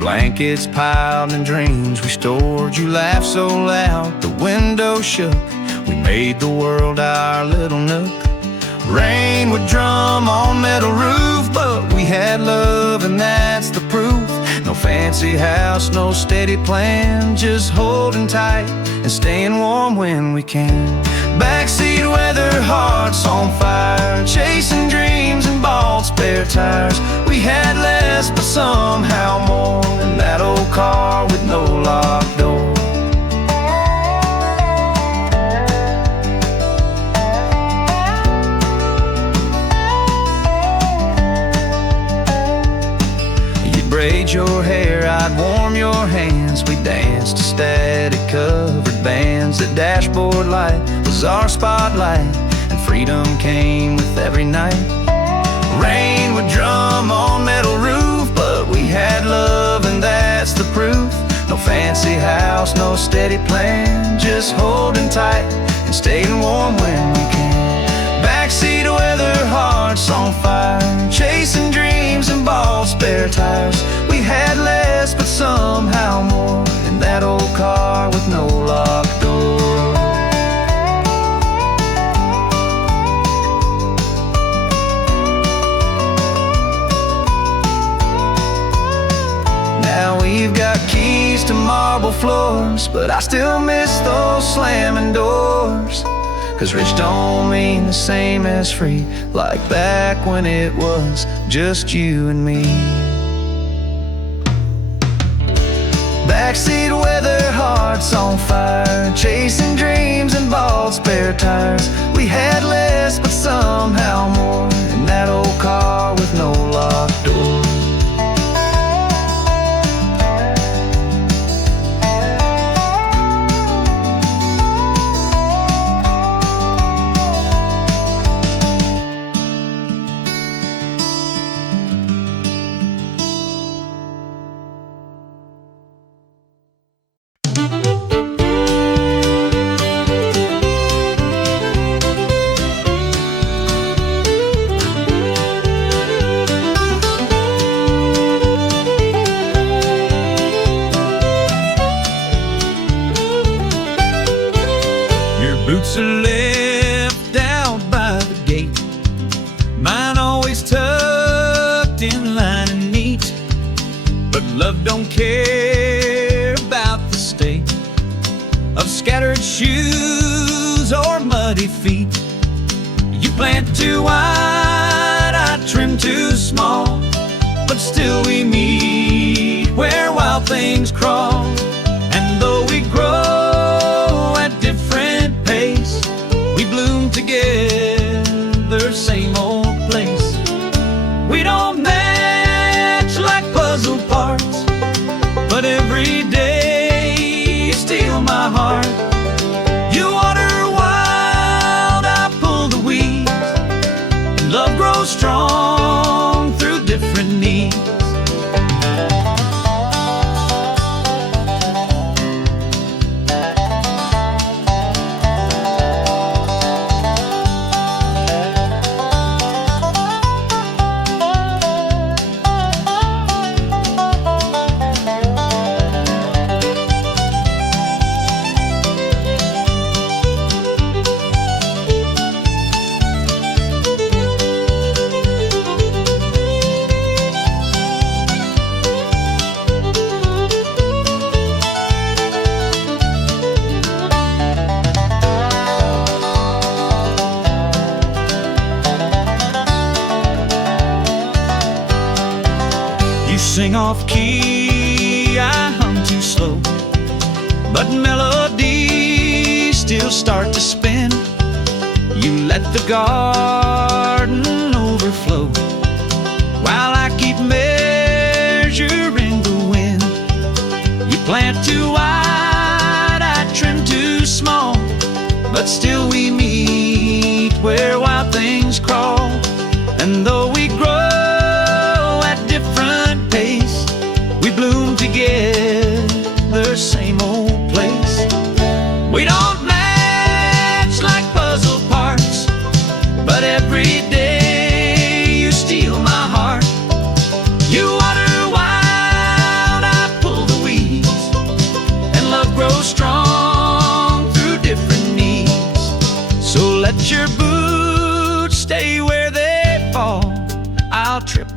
blankets piled and dreams we stored. You laughed so loud, the window shook. We made the world our little nook. Rain would drum on metal roof, but we had love and that's the proof. No fancy house, no steady plan, just holding tight and staying warm when we can. Backseat weather, hearts on fire, chasing dreams and bald spare tires. We had less but somehow more in that old car with no locked door. Braid your hair, I'd warm your hands. We danced to static covered bands. The dashboard light was our spotlight, and freedom came with every night. Rain would drum on metal roof, but we had love and that's the proof. No fancy house, no steady plan, just holding tight and staying warm when we can. Backseat weather, hearts on fire, chasing dreams and bald spare tires. We had less but somehow more in that old car with no locked door. Now we've got keys to marble floors, but I still miss those slamming doors. 'Cause rich don't mean the same as free, like back when it was just you and me. Backseat weather, hearts on fire, chasing dreams and bald spare tires. We had less but somehow more in that old car with no locked door. Boots are left out by the gate, mine always tucked in line and neat. But love don't care about the state of scattered shoes or muddy feet. You plant too wide, I trim too small, but still we meet where wild things crawl. And though we grow at different pace, we bloom together, same old place. We don't match like puzzle parts, but every day you steal my heart. You water wild, I pull the weeds, and love grows strong through different needs. Sing off key, I hum too slow, but melodies still start to spin. You let the garden overflow, while I keep measuring the wind. You plant too wide, I trim too small, but still we meet where wild things crawl. And though we grow at different pace, we bloom together, same old place. We don't match like puzzle parts, but every day you steal my heart. You water wild, I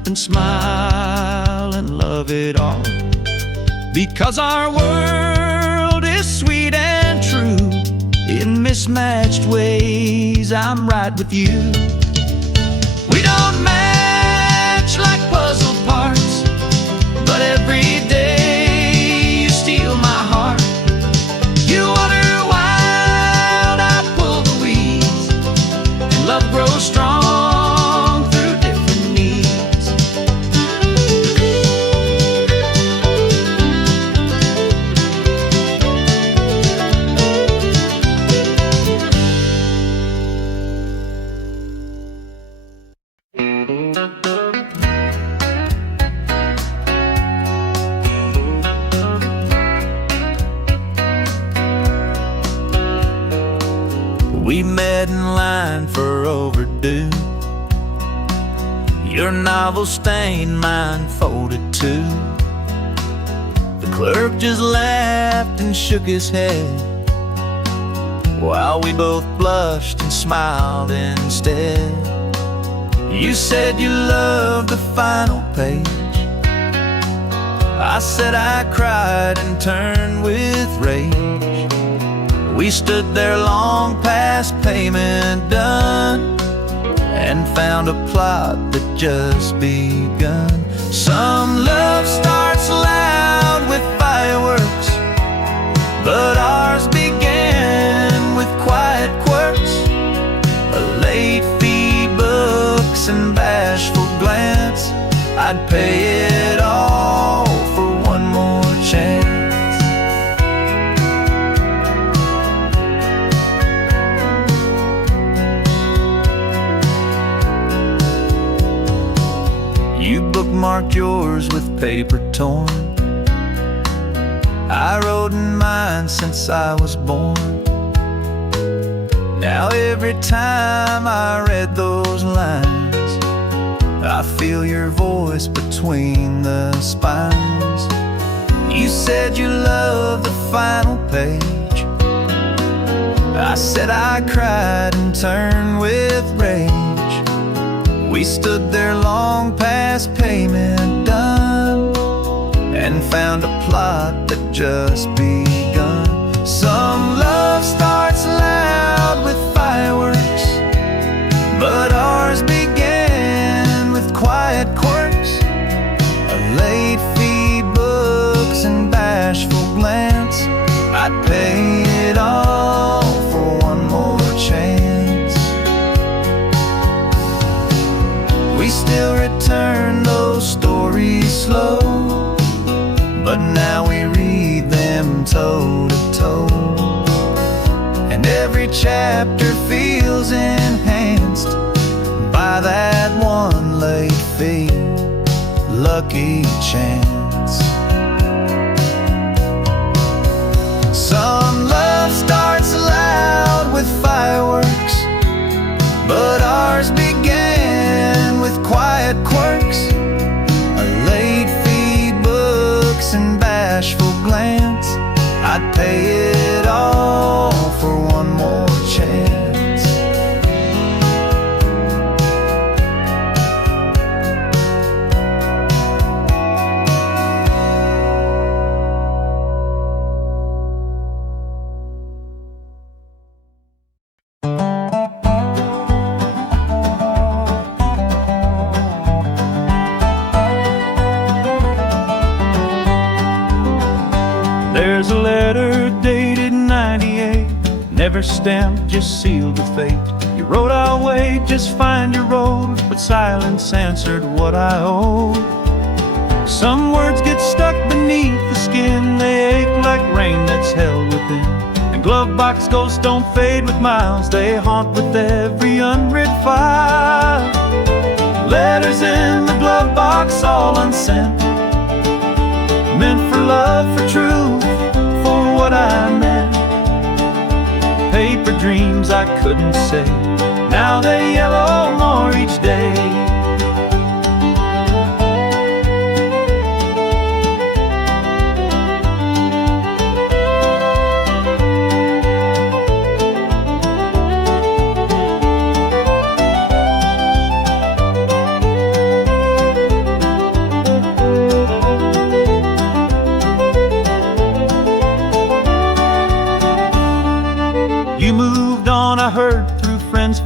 and smile and love it all. Because our world is sweet and true, in mismatched ways I'm right with you. We don't match like puzzle parts, but every day you steal my heart. You water wild, I pull the weeds, and love grows strong through different needs. We met in line for overdue. Your novel stained, mine folded too. The clerk just laughed and shook his head, while we both blushed and smiled instead. You said you loved the final page. I said I cried and turned with rage. We stood there long past payment done, and found a plot that just begun. Some love starts loud with fireworks, but ours began with quiet quirks. A late fee, books, and bashful glance. I'd pay it all for one more chance. You bookmarked yours with paper torn. I wrote in mine since I was born. Now every time I read those lines, I feel your voice between the spines. You said you loved the final page. I said I cried and turned with rage. We stood there long past payment done, and found a plot that just begun. Some love starts loud with fireworks, but ours began with quiet quirks. A late fee, books, and bashful glance. I'd pay it all for one more chance. We still return those stories slow, but now we read them toe to toe. And every chapter feels enhanced by that one late fee, lucky chance. Some love starts loud with fireworks, but ours began with quiet quirks. A late fee, books, and bashful glance. I'd pay it all for one more chance. There's a letter dated 98, never stamped, just sealed with fate. You wrote, I'll wait, just find your road, but silence answered what I owed. Some words get stuck beneath the skin, they ache like rain that's held within. And Golovebox ghosts don't fade with miles, they haunt with every unread file. Letters in the glove box, all unsent, meant for love, for truth, for what I meant. Paper dreams I couldn't say, now they yellow more each day.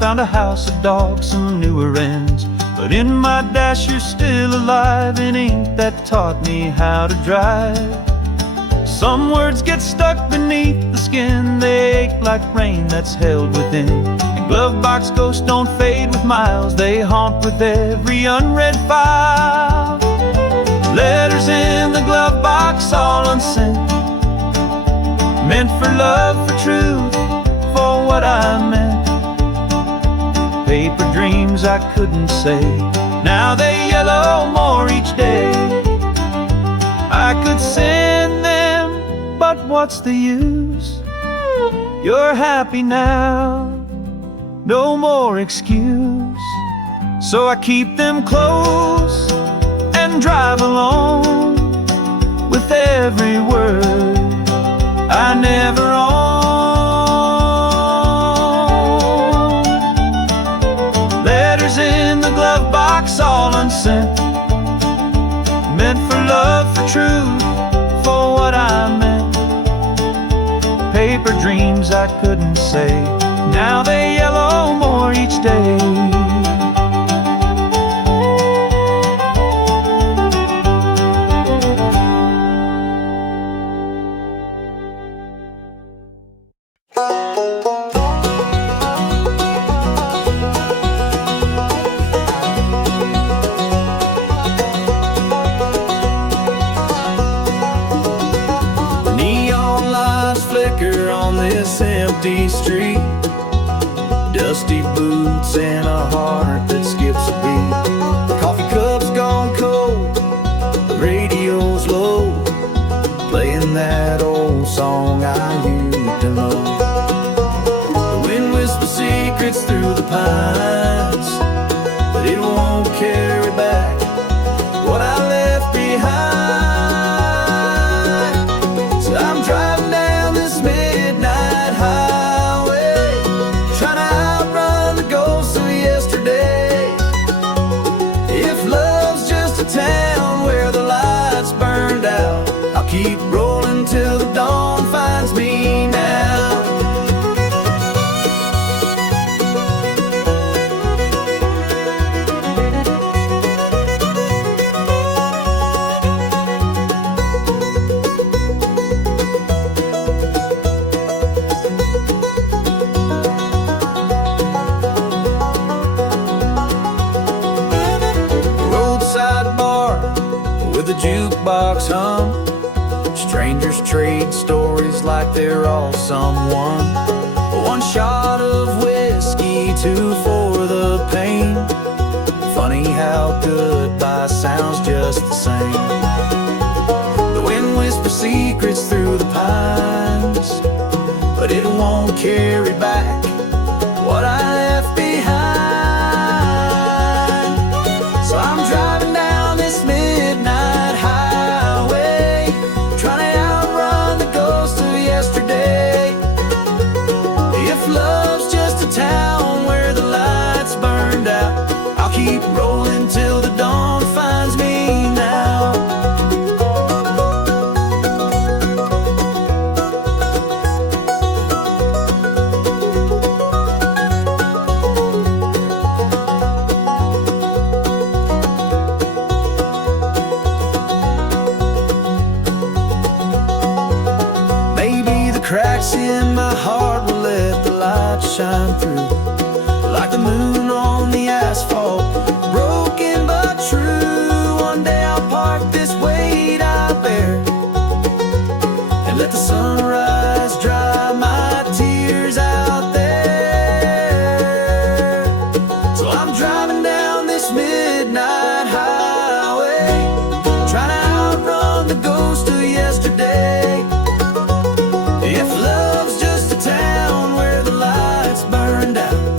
found a house, a dog, some newer ends. But in my dash you're still alive, and ink that taught me how to drive. Some words get stuck beneath the skin, they ache like rain that's held within. And Golovebox ghosts don't fade with miles, they haunt with every unread file. Letters in the glove box, all unsent, meant for love, for truth, for what I meant. Paper dreams I couldn't say, now they yellow more each day. I could send them, but what's the use? You're happy now, no more excuse. So I keep them close and drive along with every word I never owned. Letters in the glove box, all unsent, meant for love, for truth, for what I meant. Paper dreams I couldn't say, now they yellow more each day. Empty street, dusty boots and a heart that skips a beat. The coffee cup's gone cold, the radio's low, playing that old song I used to know. The wind whispers secrets through the pines, but it won't carry back what I left behind. So I'm driving down this midnight highway, trying to outrun the ghosts of yesterday. If love's just a town where the lights burned out, I'll keep rolling till the dawn finds me now. The jukebox hum, strangers trade stories like they're all someone. One shot of whiskey, two for the pain. Funny how goodbye sounds just the same. The wind whispers secrets through the pines, but it won't carry back what I left behind. So I'm driving down this midnight highway, trying to outrun the ghosts of yesterday. If love's just a town where the lights burned out, I'll keep rolling till the dawn finds me now. Cracks in my heart will let the light shine through, like the moon on the asphalt, broken but true. One day I'll park this weight I bear and let the sunrise dry my tears out there. So I'm driving down this midnight highway, trying to outrun the ghost of yesterday. If love's just a town where the lights burned out,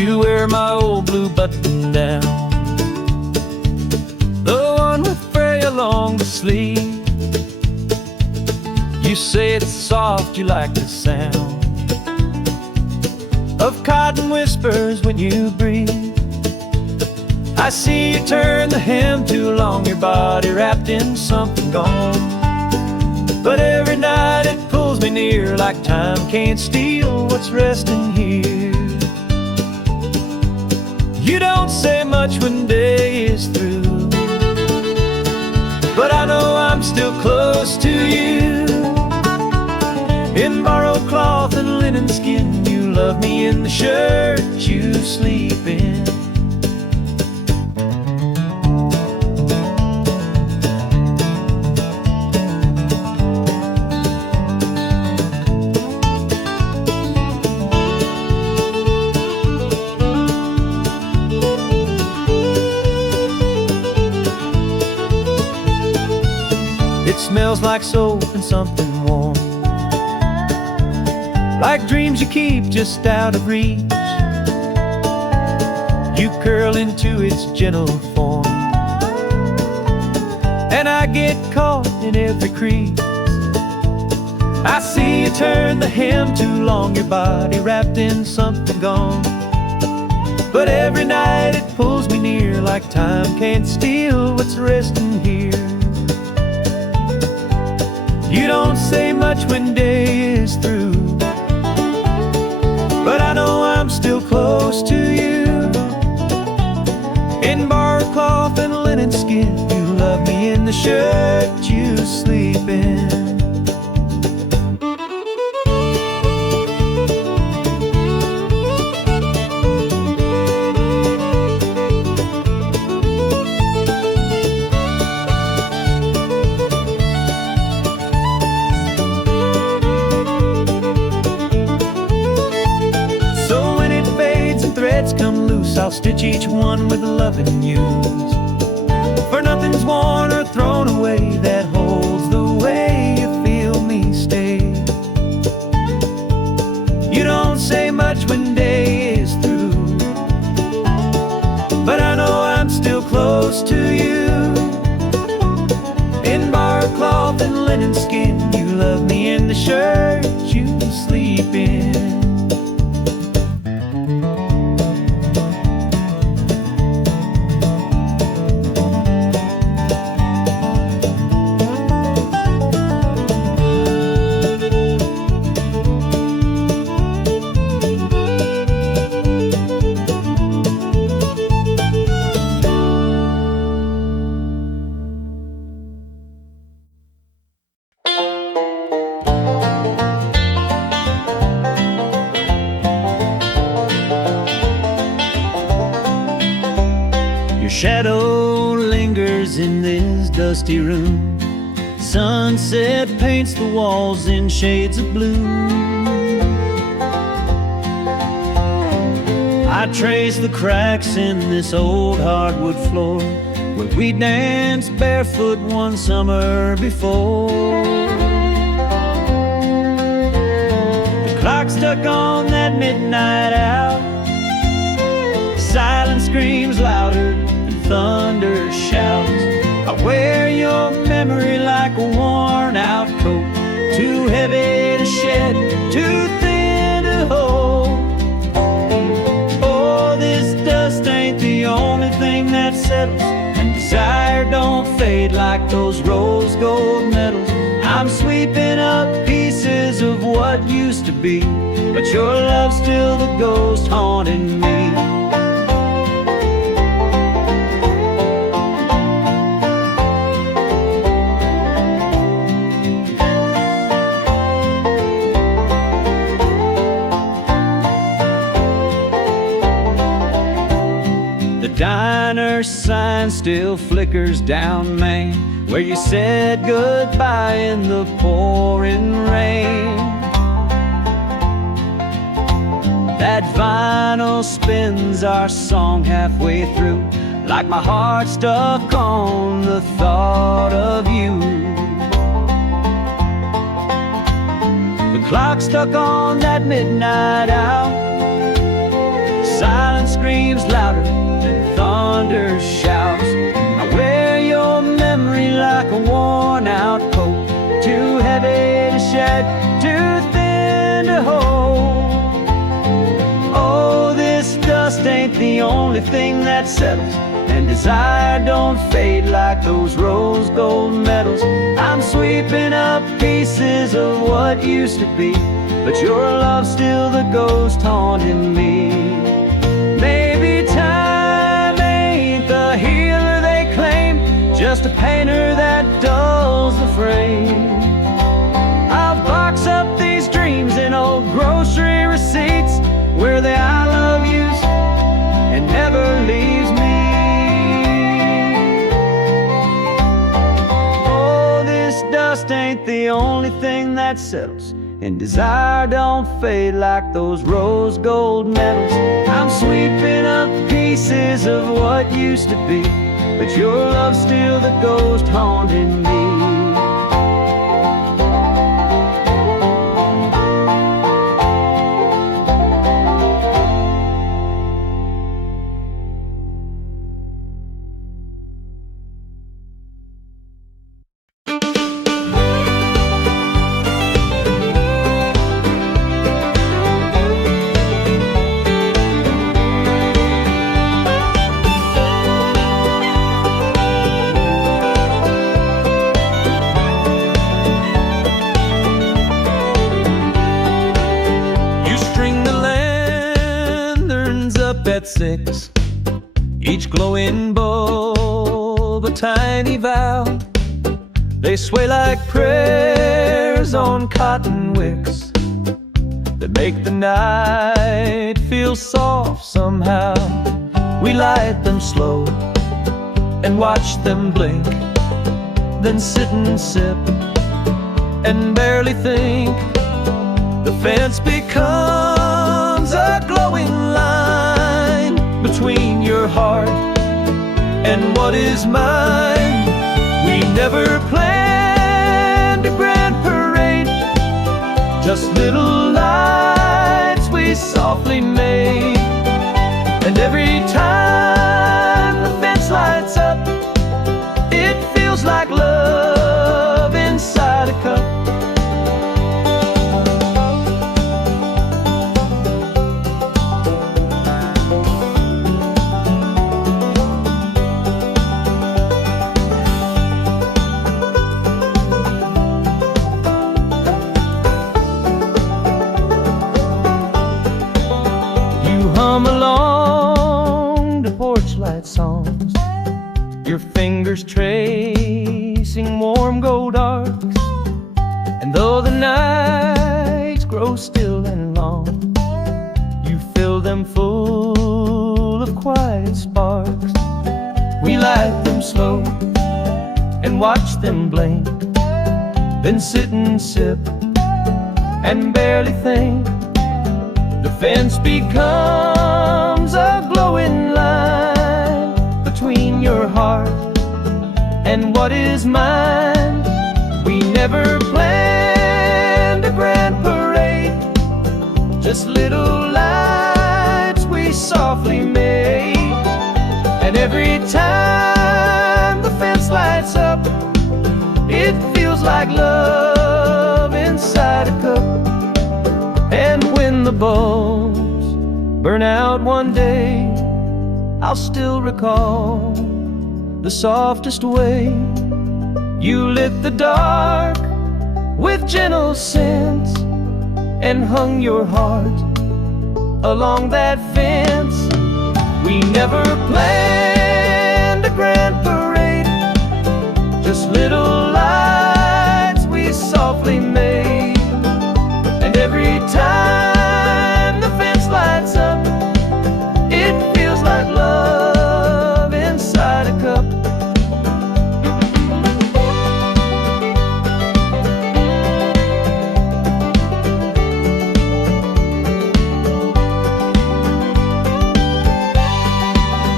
You wear my old blue button down, the one with Freya along the sleeve. You say it's soft, you like the sound of cotton whispers when you breathe. I see you turn the hem too long, your body wrapped in something gone. But every night it pulls me near, like time can't steal what's resting here. You don't say much when day is through, but I know I'm still close to you. In borrowed cloth and linen skin, you love me in the shirt you sleep in. It smells like soap and something warm, like dreams you keep just out of reach. You curl into its gentle form, and I get caught in every crease. I see you turn the hem too long, your body wrapped in something gone. But every night it pulls me near, like time can't steal what's resting here. You don't say much when day is through, but I know I'm still close to you. In borrowed cloth and linen skin, you love me in the shirt you sleep in. Come loose, I'll stitch each one with loving use. For nothing's worn or thrown away that holds the way you feel me stay. You don't say much when day is through, but I know I'm still close to you. In borrowed cloth and linen skin, you love me in the shirt you sleep in. Shadow lingers in this dusty room. Sunset paints the walls in shades of blue. I trace the cracks in this old hardwood floor where we danced barefoot one summer before. The clock stuck on that midnight hour. Silence screams louder, thunder shouts. I wear your memory like a worn out coat, too heavy to shed, too thin to hold. Oh, this dust ain't the only thing that settles, and desire don't fade like those rose gold medals. I'm sweeping up pieces of what used to be, but your love's still the ghost haunting me. Diner sign still flickers down Main, where you said goodbye in the pouring rain. That vinyl spins our song halfway through, like my heart stuck on the thought of you. The clock stuck on that midnight hour. silence screams louder than thunder shouts. I wear your memory like a worn-out coat, too heavy to shed, too thin to hold. Oh, this dust ain't the only thing that settles, and desire don't fade like those rose gold medals. I'm sweeping up pieces of what used to be, but your love's still the ghost haunting me. Maybe time ain't the healer they claim, just a painter that dulls the frame. I'll box up these dreams in old grocery receipts, where the I love yous and never leaves me. Oh, this dust ain't the only thing that settles, and desire don't fade like those rose gold medals. I'm sweeping up pieces of what used to be, but your love's still the ghost haunting me. At 6, each glowing bulb a tiny vow. They sway like prayers on cotton wicks that make the night feel soft somehow. We light them slow and watch them blink, then sit and sip and barely think. The fence becomes a glowing line between your heart and what is mine. We never planned a grand parade, just little lights we softly made. And every time the fence lights up, it feels like love inside a cup. Hum along to porch light songs, your fingers tracing warm gold arcs. And though the nights grow still and long, you fill them full of quiet sparks. We light them slow and watch them blink, then sit and sip and barely think. The fence becomes a glowing line between your heart and what is mine. We never planned a grand parade, just little lights we softly made. And every time the fence lights up, it feels like love inside a cup. And when the bulbs burn out one day, I'll still recall the softest way you lit the dark with gentle scents and hung your heart along that fence. We never planned a grand parade, just little lights we softly made. And every time the fence lights up, it feels like love inside a cup.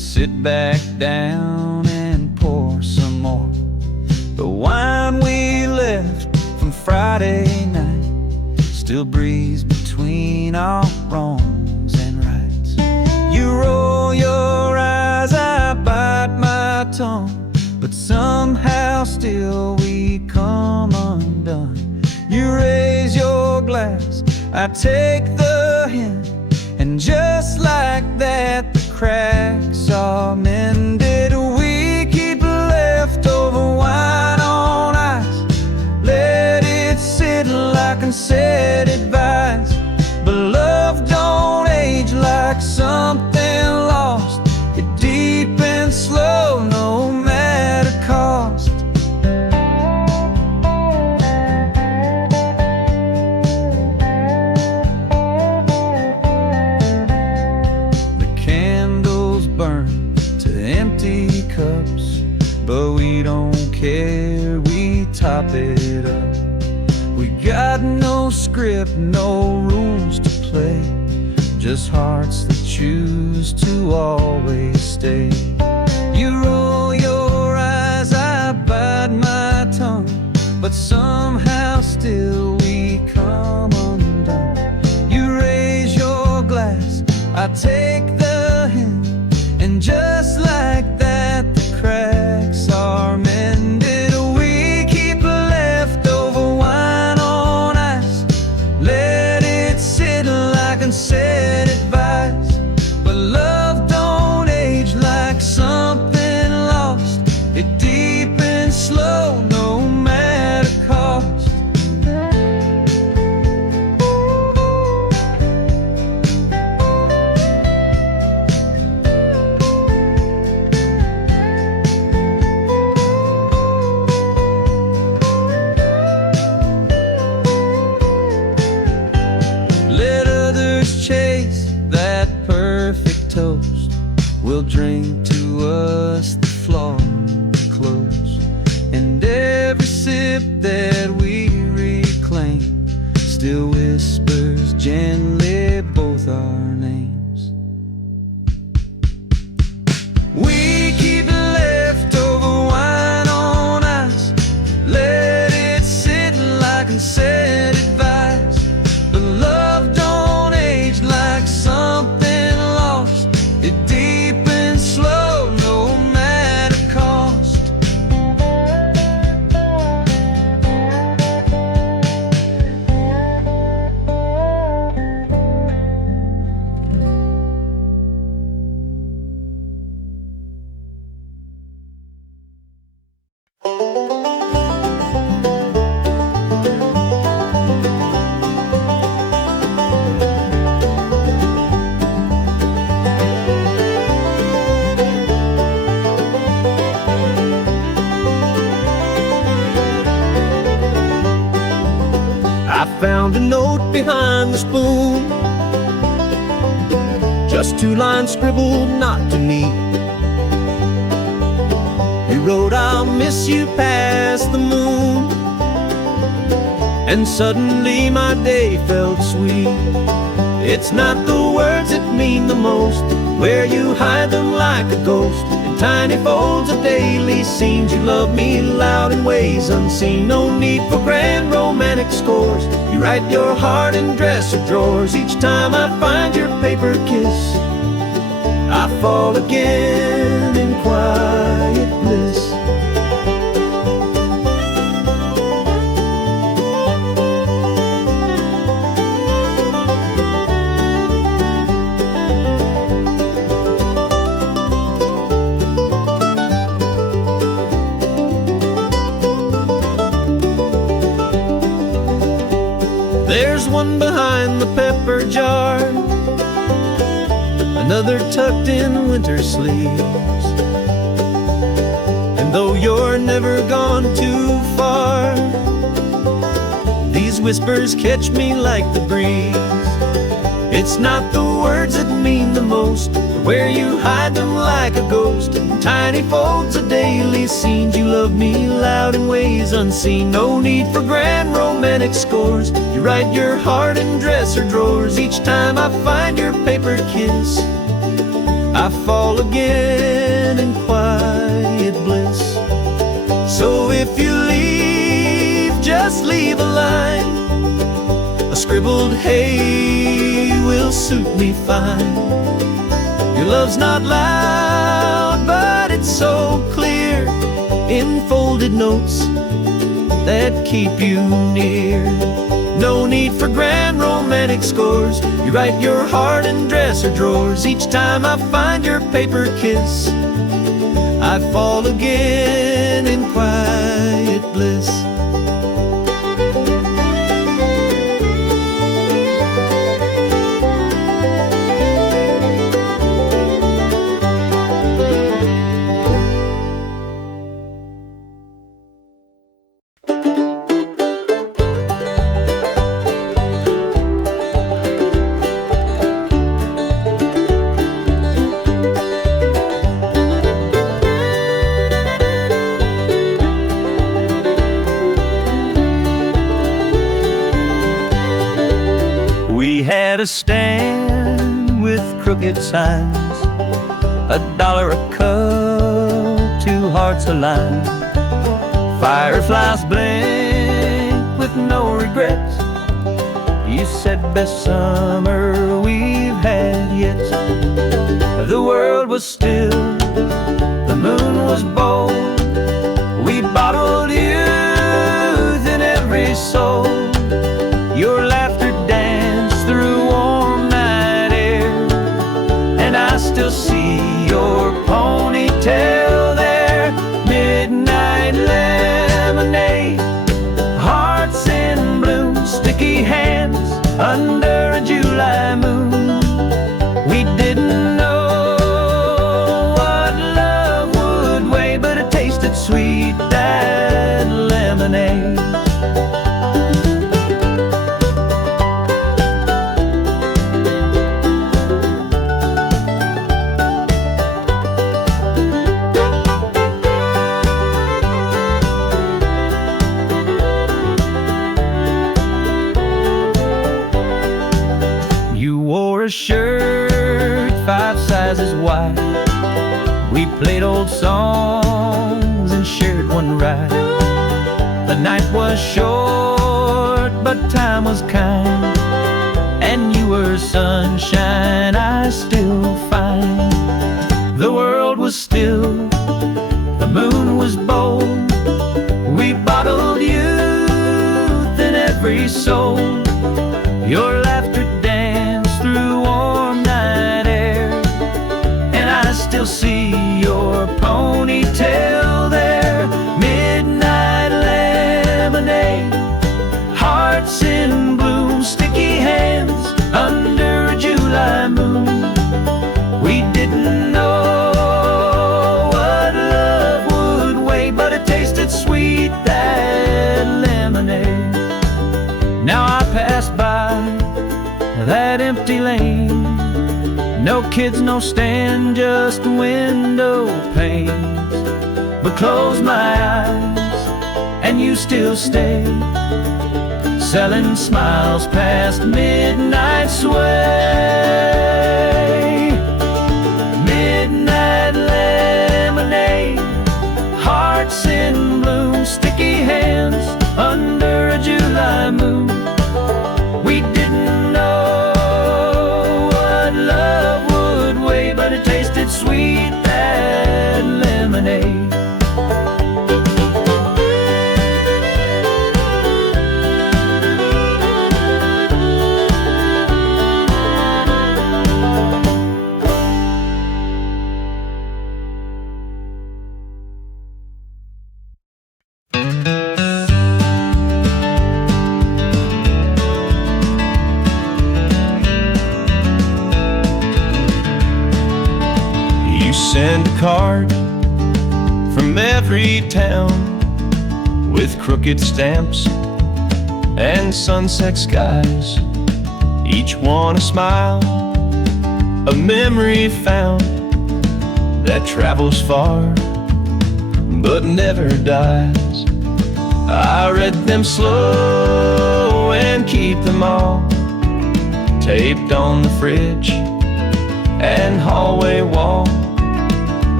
sit back down and pour some more. The wine we left from Friday night still breathes between our wrongs and rights. You roll your eyes, I bite my tongue, but somehow still we come undone. You raise your glass, I take the hint, and just like that the cracks are mended. We keep leftover wine on ice, let it sit like unsaid advice. But love don't age like something lost, it deep and slow no matter cost. The candles burn to empty cups, but we don't care, we top it up. We got no script, no rules to play, just hearts that choose to always stay. You roll your eyes, I bite my tongue, but somehow still we come undone. You raise your glass, I take the hint, and just like that the cracks are mended. We keep leftover wine on ice, let it sit like unsaid advice. But love don't age like something lost, it deep and slow no matter cost. Let others chase that perfect toast, we'll drink to us the flaw close. And every sip that we reclaim still whispers gently both our names. We keep leftover wine on ice, let it sit like unsaid advice. But love don't age like something lost, it deep and slow no matter cost. I found a note behind the spoon, just 2 lines scribbled not too neat. We wrote, I'll miss you past the moon, and suddenly my day felt sweet. It's not the words that mean the most, where you hide them like a ghost, in tiny folds of daily scenes. You love me loud in ways unseen, no need for grand romantic scores. You write your heart in dresser drawers, each time I find your paper kiss I fall again in quiet bliss. There's one behind the pepper jar, another tucked in winter sleeves. And though you're never gone too far, these whispers catch me like the breeze. It's not the words that mean the most, but where you hide them like a ghost, in tiny folds of daily scenes. You love me loud in ways unseen, no need for grand romantic scores. You write your heart in dresser drawers, each time I find your paper kiss I fall again in quiet bliss. So if you leave, just leave a line. A scribbled hey will suit me fine. Your love's not loud, but it's so clear in folded notes that keep you near. No need for grand romantic scores. You write your heart in dresser drawers. Each time I find your paper kiss, I fall again in quiet bliss. At a stand with crooked signs, $1 a cup, 2 hearts aligned. Fireflies blink with no regrets. You said best summer we've had yet. The world was still, the moon was bold. We bottled youth in every soul. Your laughter danced through warm night air, and I still see your ponytail there. Midnight lemonade, hearts in bloom, sticky hands under a July moon. We didn't know what love would weigh, but it tasted sweet, that lemonade. A shirt 5 sizes wide. We played old songs and shared one ride. The night was short, but time was kind, and you were sunshine I still find. The world was still, the moon was bold. We bottled youth in every soul. Your laughter through warm night air, and I still see your ponytail there. Midnight lemonade, hearts in bloom, sticky hands under a July moon. We didn't know what love would weigh, but it tasted sweet, that lemonade. Now I pass by that empty lane, no kids, no stand, just window panes. But close my eyes and you still stay, selling smiles past midnight sway. Midnight lemonade, hearts in bloom, sticky hands under a July moon. We didn't know what love would weigh, but it tasted sweet, that lemonade. Send a card from every town with crooked stamps and sunset skies, each one a smile, a memory found that travels far but never dies. I read them slow and keep them all taped on the fridge and hallway wall.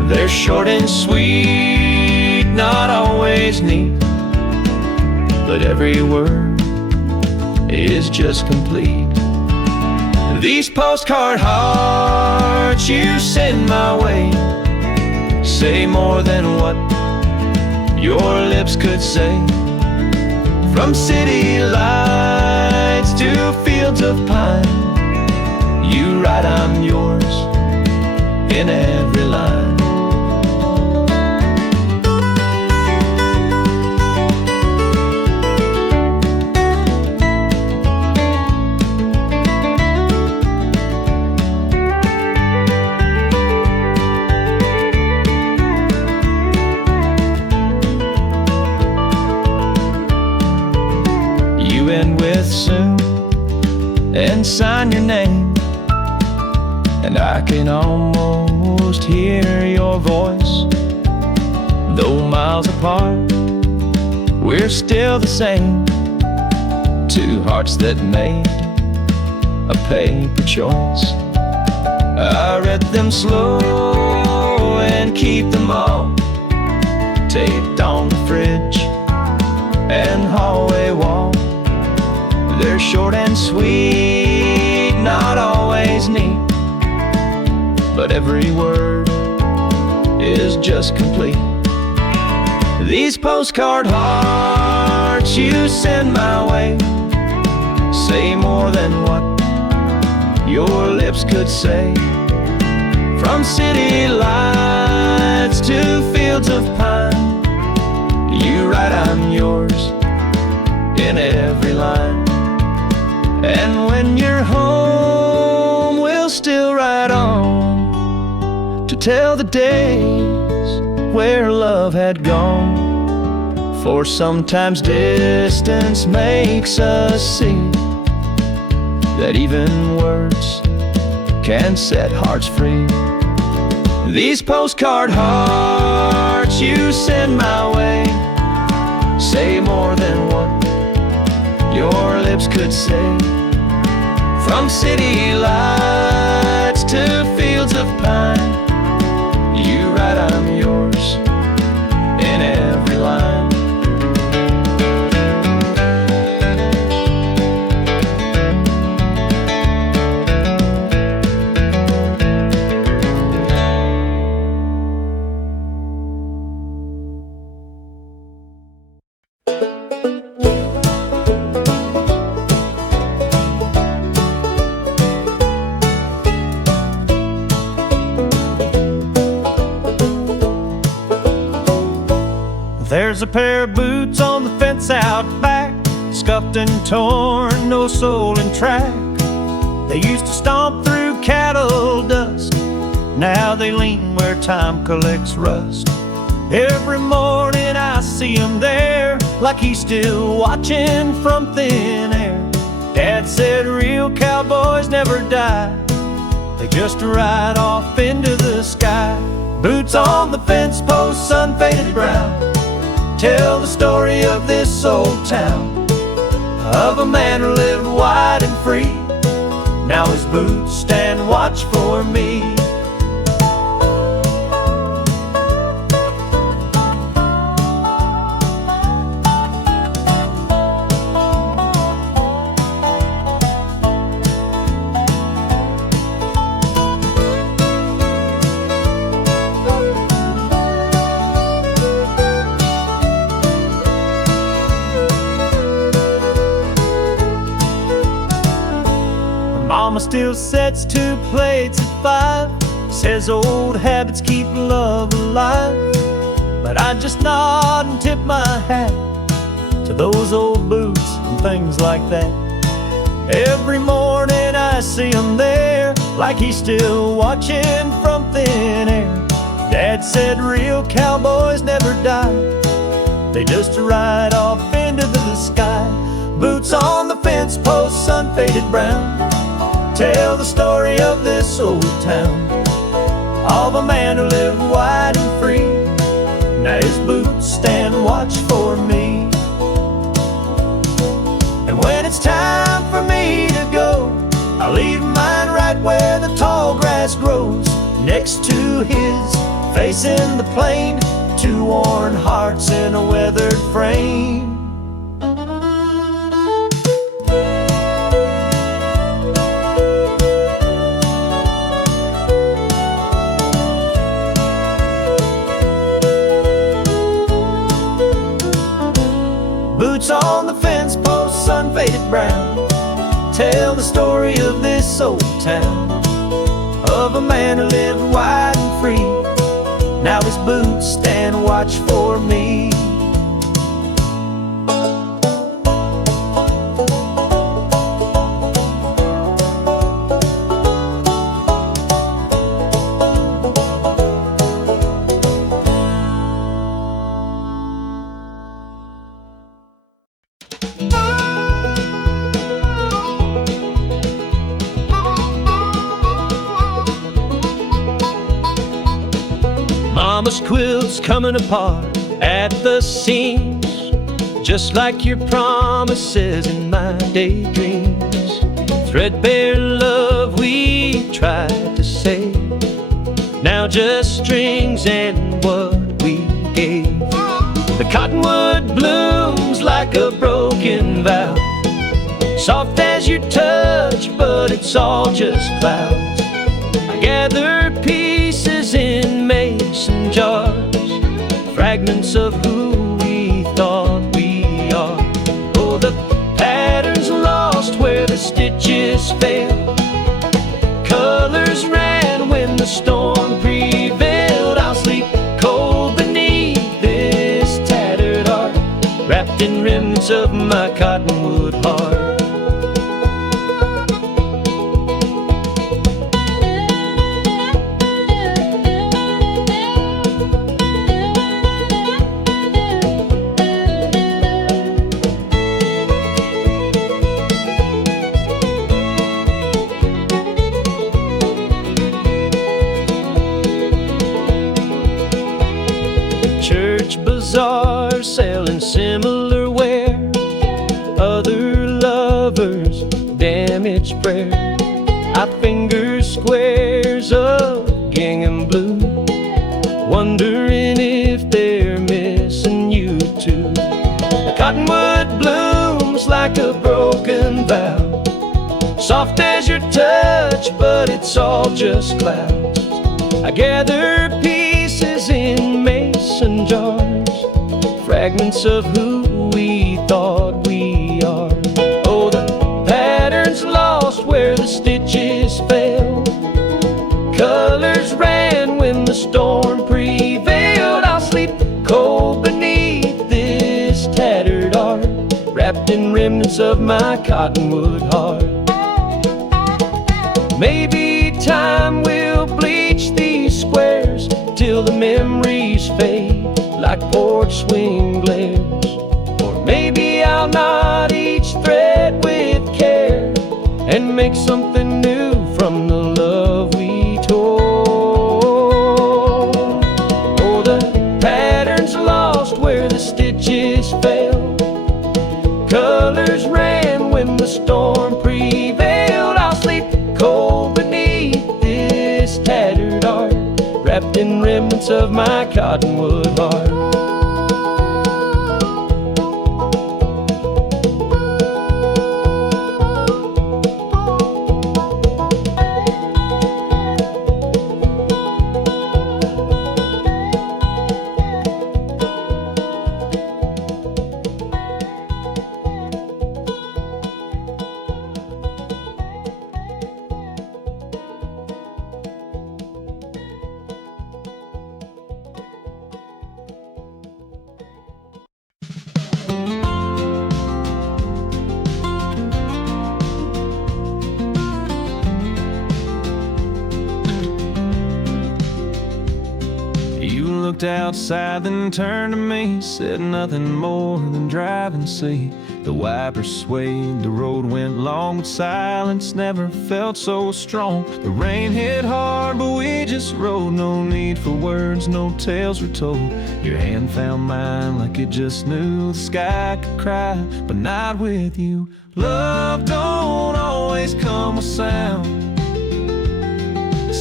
They're short and sweet, not always neat, but every word is just complete. These postcard hearts you send my way say more than what your lips could say. From city lights to fields of pine, you write I'm yours in every line. You end with soon and sign your name, and I can almost hear your voice. Though miles apart, we're still the same. Two hearts that made a paper choice. I read them slow and keep them all taped on the fridge and hallway wall. They're short and sweet, not always neat, but every word is just complete. These postcard hearts you send my way say more than what your lips could say. From city lights to fields of pine, you write I'm yours in every line. And when you're home, we'll still ride on to tell the days where love had gone. For sometimes distance makes us see that even words can set hearts free. These postcard hearts you send my way say more than what your lips could say. From city lights to fields of pine, you write I'm yours in every line. There's a pair of boots on the fence out back, scuffed and torn, no soul in track. They used to stomp through cattle dust, now they lean where time collects rust. Every morning I see him there, like he's still watching from thin air. Dad said real cowboys never die, they just ride off into the sky. Boots on the fence post, sun faded brown, tell the story of this old town, of a man who lived wide and free. Now his boots stand watch for me. Mama still sets 2 plates at 5, says old habits keep love alive. But I just nod and tip my hat to those old boots and things like that. Every morning I see him there, like he's still watching from thin air. Dad said real cowboys never die, they just ride off into the sky. Boots on the fence post, sun faded brown, tell the story of this old town, of a man who lived wide and free. Now his boots stand watch for me. And when it's time for me to go, I leave mine right where the tall grass grows, next to his facing the plain, two worn hearts in a weathered frame. Boots on the fence post, sun faded brown, tell the story of this old town, of a man who lived wide and free. Now his boots stand watch for me. Mama's quilt's coming apart at the seams, just like your promises in my daydreams. Threadbare love we tried to save, now just strings and what we gave. The cottonwood blooms like a broken vow, soft as your touch, but it's all just clouds. I gather pieces in mason jars, fragments of who we thought we are. Oh, the pattern's lost where the stitches failed, colors ran when the storm prevailed. I'll sleep cold beneath this tattered art, wrapped in remnants of my cottonwood heart. Bazaars selling similar wear, other lovers' damaged prayer. I finger squares of gingham blue, wondering if they're missing you too. The cottonwood blooms like a broken vow, soft as your touch, but it's all just clouds. I gather pieces in mason jars, fragments of who we thought we are. Oh, the pattern's lost where the stitches fell, colors ran when the storm prevailed. I'll sleep cold beneath this tattered art, wrapped in remnants of my cottonwood heart. Maybe time will bleach these squares till the memories fade like porch swing glares. Or maybe I'll knot each thread with care and make something new from the love we tore. Oh, the pattern's lost where the stitches fell, colors ran when the storm prevailed. I'll sleep cold beneath this tattered art, wrapped in remnants of my cottonwood heart. Looked outside, then turned to me, said nothing more than drive and see. The wipers swayed, the road went long, but silence never felt so strong. The rain hit hard, but we just rode. No need for words, no tales were told. Your hand found mine like it just knew the sky could cry, but not with you. Love don't always come with sound.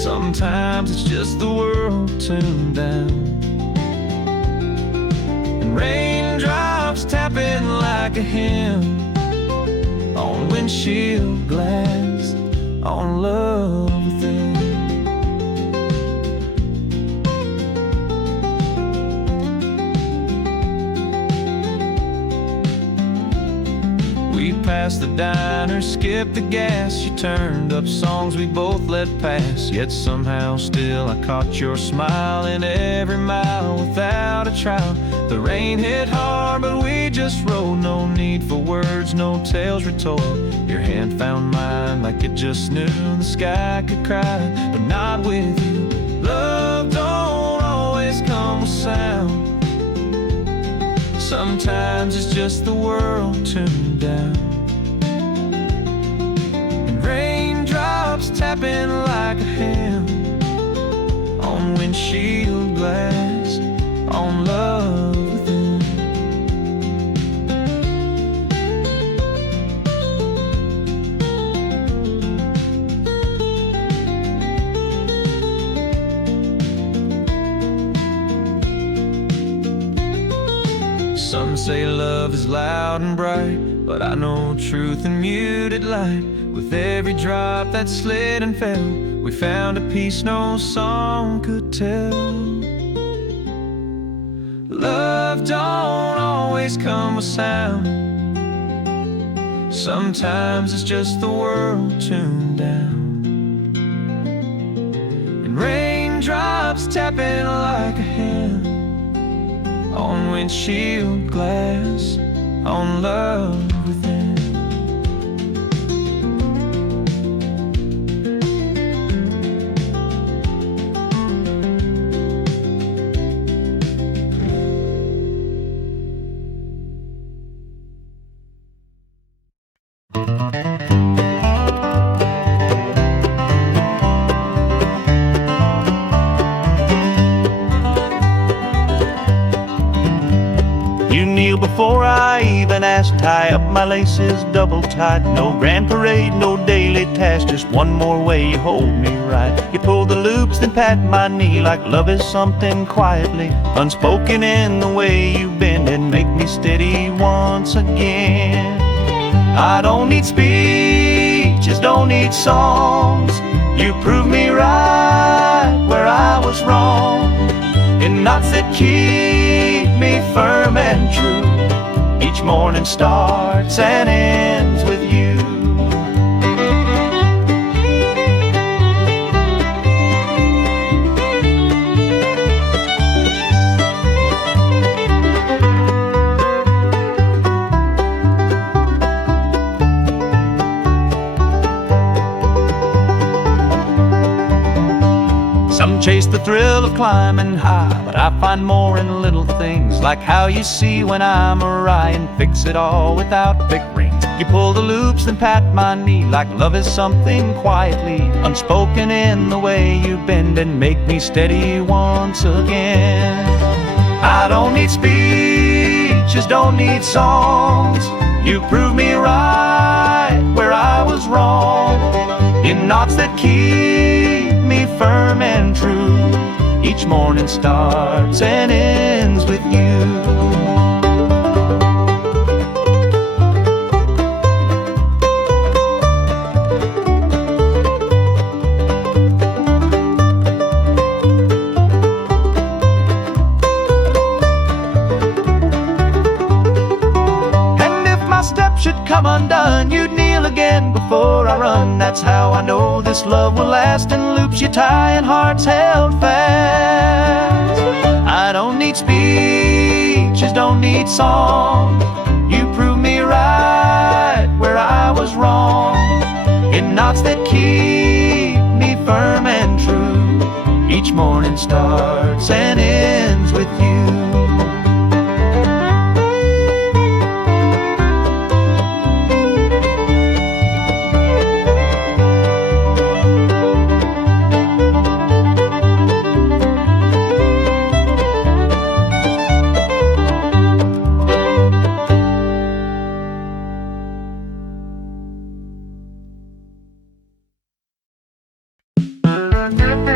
Sometimes it's just the world tuned down, and raindrops tapping like a hymn on windshield glass, on love within. We passed the diner, skipped the gas. You turned up songs we both let pass. Yet somehow still I caught your smile in every mile without a trial. The rain hit hard, but we just rode. No need for words, no tales retold. Your hand found mine like it just knew the sky could cry, but not with you. Love don't always come with sound. Sometimes it's just the world tuned down, and raindrops tapping like a hymn on windshield glass, on love within. Some say love is loud and bright, but I know truth in muted light. With every drop that slid and fell, we found a peace no song could tell. Love don't always come with sound. Sometimes it's just the world tuned down, and raindrops tapping like a hymn on windshield glass, on love within. Before I even asked, tie up my laces double tight. No grand parade, no daily task, just one more way you hold me right. You pull the loops, then pat my knee like love is something quietly unspoken in the way you bend and make me steady once again. I don't need speeches, don't need songs. You prove me right where I was wrong, in knots that keep me firm and true. Each morning starts and ends with you. Some chase the thrill of climbing high, but I find more in little things, like how you see when I'm awry and fix it all without bickering. You pull the loops, then pat my knee like love is something quietly unspoken in the way you bend and make me steady once again. I don't need speeches, don't need songs. You prove me right where I was wrong, in knots that keep me firm and true. Each morning starts and ends with you. Come undone, you'd kneel again before I run. That's how I know this love will last. In loops you tie and hearts held fast. I don't need speeches, don't need songs. You prove me right where I was wrong, in knots that keep me firm and true. Each morning starts and ends with you.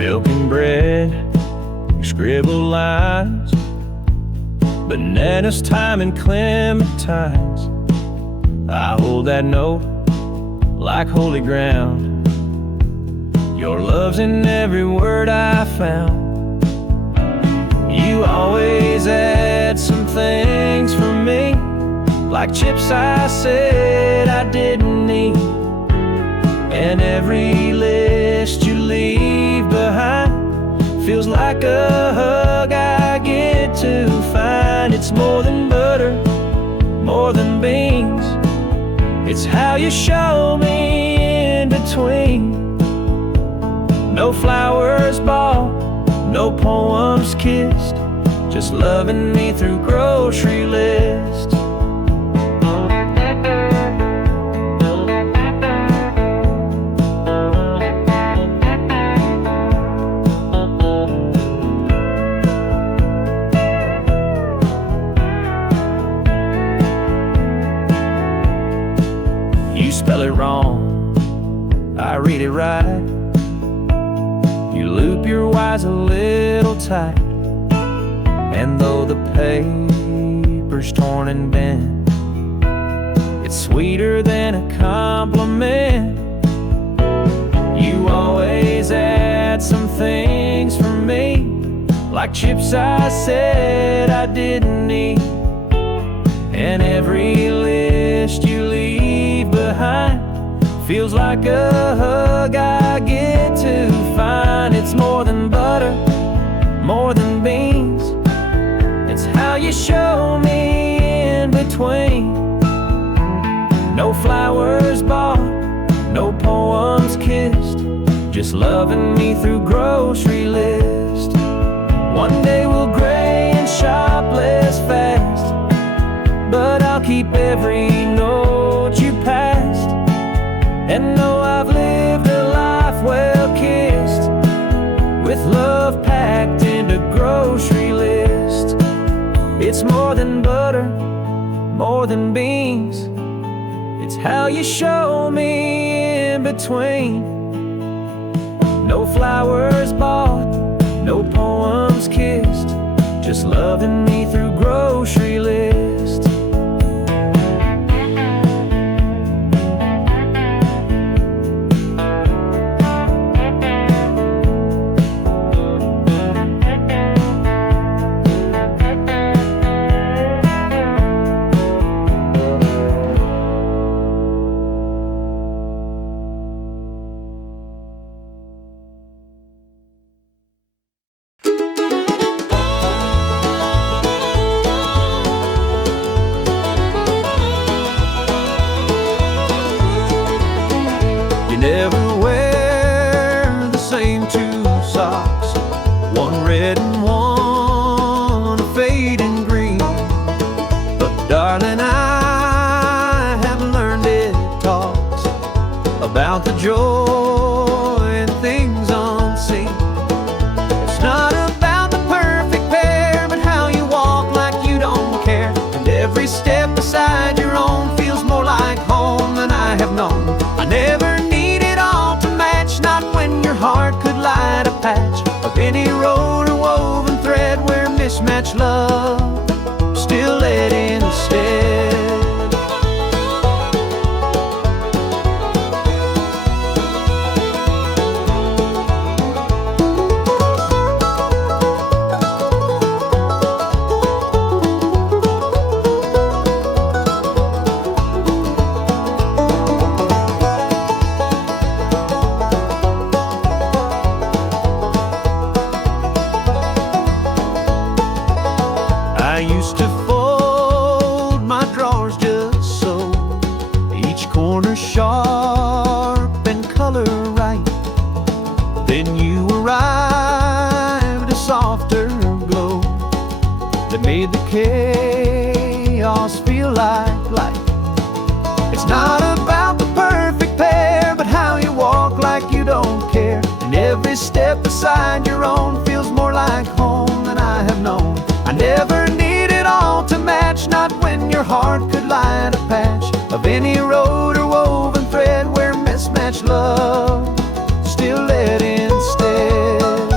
milk and bread, you scribble lines, bananas, thyme, and clementines. I hold that note like holy ground. Your love's in every word I found. You always add some things for me, like chips I said I didn't need. And every list you leave behind feels like a hug I get to find. It's more than butter, more than beans. It's how you show me in between. No flowers bought, no poems kissed, just loving me through grocery lists. You spell it wrong, I read it right. You loop your Y's a little tight. And though the paper's torn and bent, it's sweeter than a compliment. You always add some things for me, like chips I said I didn't need. And every list you leave behind feels like a hug I get to find. It's more than butter, more than beans. It's how you show me in between. No flowers bought, no poems kissed, just loving me through grocery list. One day we'll gray and shop less fast, but I'll keep every note you passed. And know I've lived a life well kissed, with love packed into grocery list. It's more than butter, more than beans. It's how you show me in between. No flowers bought, no poems kissed, just loving me through grocery list. Never wear the same two socks, one red and one a fading green. But darling, I have learned it talks about the joy in things unseen. It's not about the perfect pair, but how you walk like you don't care. And every step beside your own feels more like home than I have known. I never not when your heart could light a patch of any road or woven thread where mismatched love still led instead. I used to fold my drawers just so, each corner sharp and color right. Then you arrived, a softer glow that made the chaos feel like light. It's not about the perfect pair, but how you walk like you don't care. And every step beside your own feels more like home than I have known. I never needed all to match, not when your heart could light a patch of any road or woven thread where mismatched love still led instead.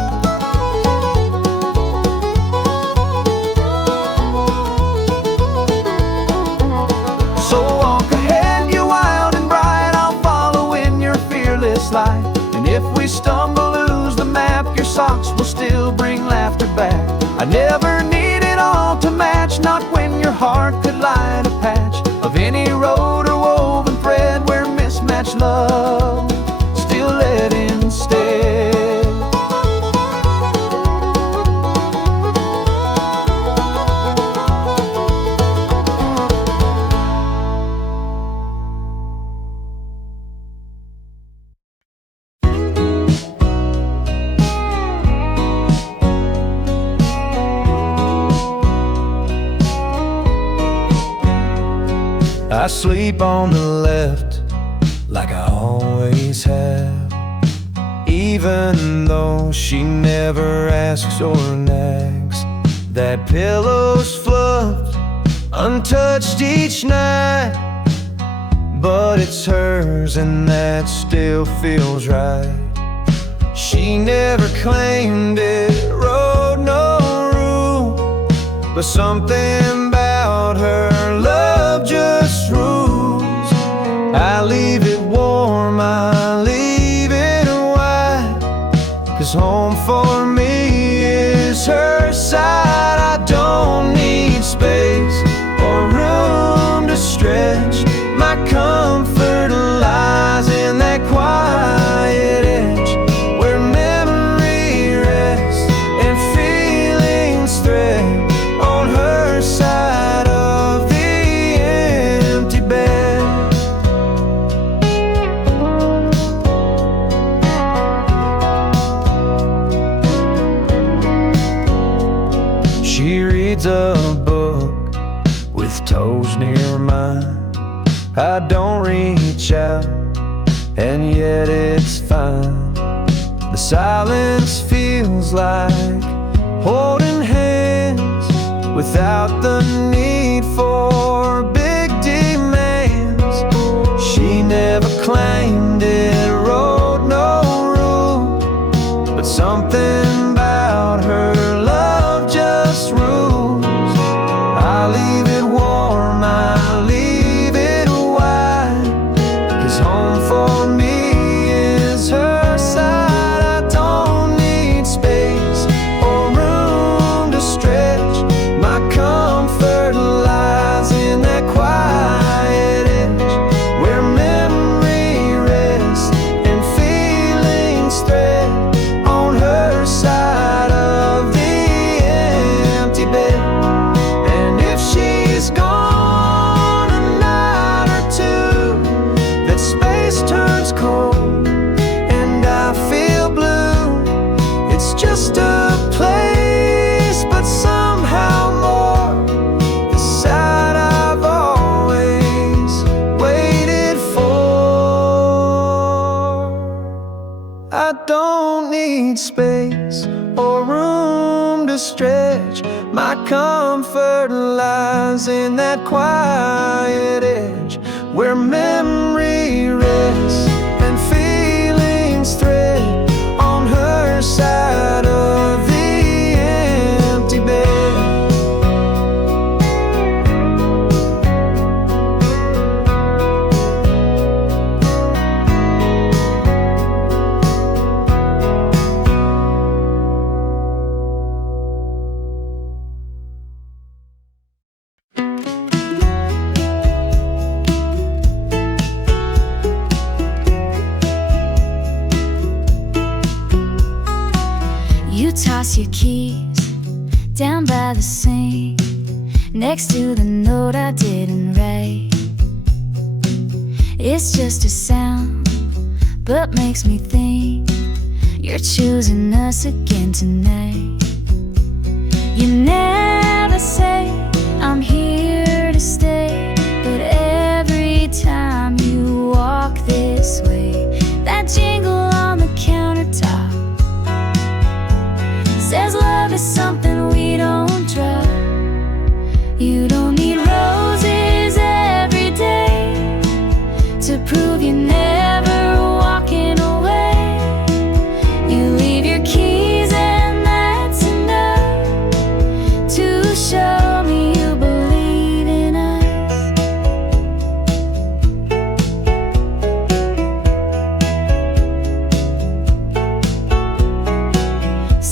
socks will still bring laughter back. I never need it all to match, not when your heart could light a patch of any road or woven thread where mismatched love still led instead. I sleep on the left like I always have, even though she never asks or nags. That pillow's fluffed, untouched each night, but it's hers and that still feels right. She never claimed it, wrote no rule, but something about her love just rules. I leave it warm, I leave it wide, 'cause home for me is her side. I don't need space or room to stretch. My comfort lies in that quiet edge where memory rests and feelings thread on her side of the empty bed. She reads a book with toes near mine. I don't reach out, and yet it's fine. The silence feels like holding hands without the need for big demands. She never claimed it, wrote no rule, but something about her love just rules. I leave it warm, I leave it wide, 'cause home for me is her side. I don't need space or room to stretch. My comfort lies in that quiet edge where memory rests and feelings thread on her side of the empty bed. And if she's gone a night or two, that space turns cold and I feel blue. It's just a place, but somehow more the side I've always waited for. I don't need space or room to stretch. My comfort lies in that quiet edge where memory rests and feelings thread on her side of the empty bed. You toss your keys down by the sink next to the note I didn't write. It's just a sound, but makes me think you're choosing us again tonight. You never say I'm here to stay, but every time you walk this way, that jingle on the countertop says love is something we don't drop. You don't need roses every day to prove you're never walking away. You leave your keys and that's enough to show me you believe in us.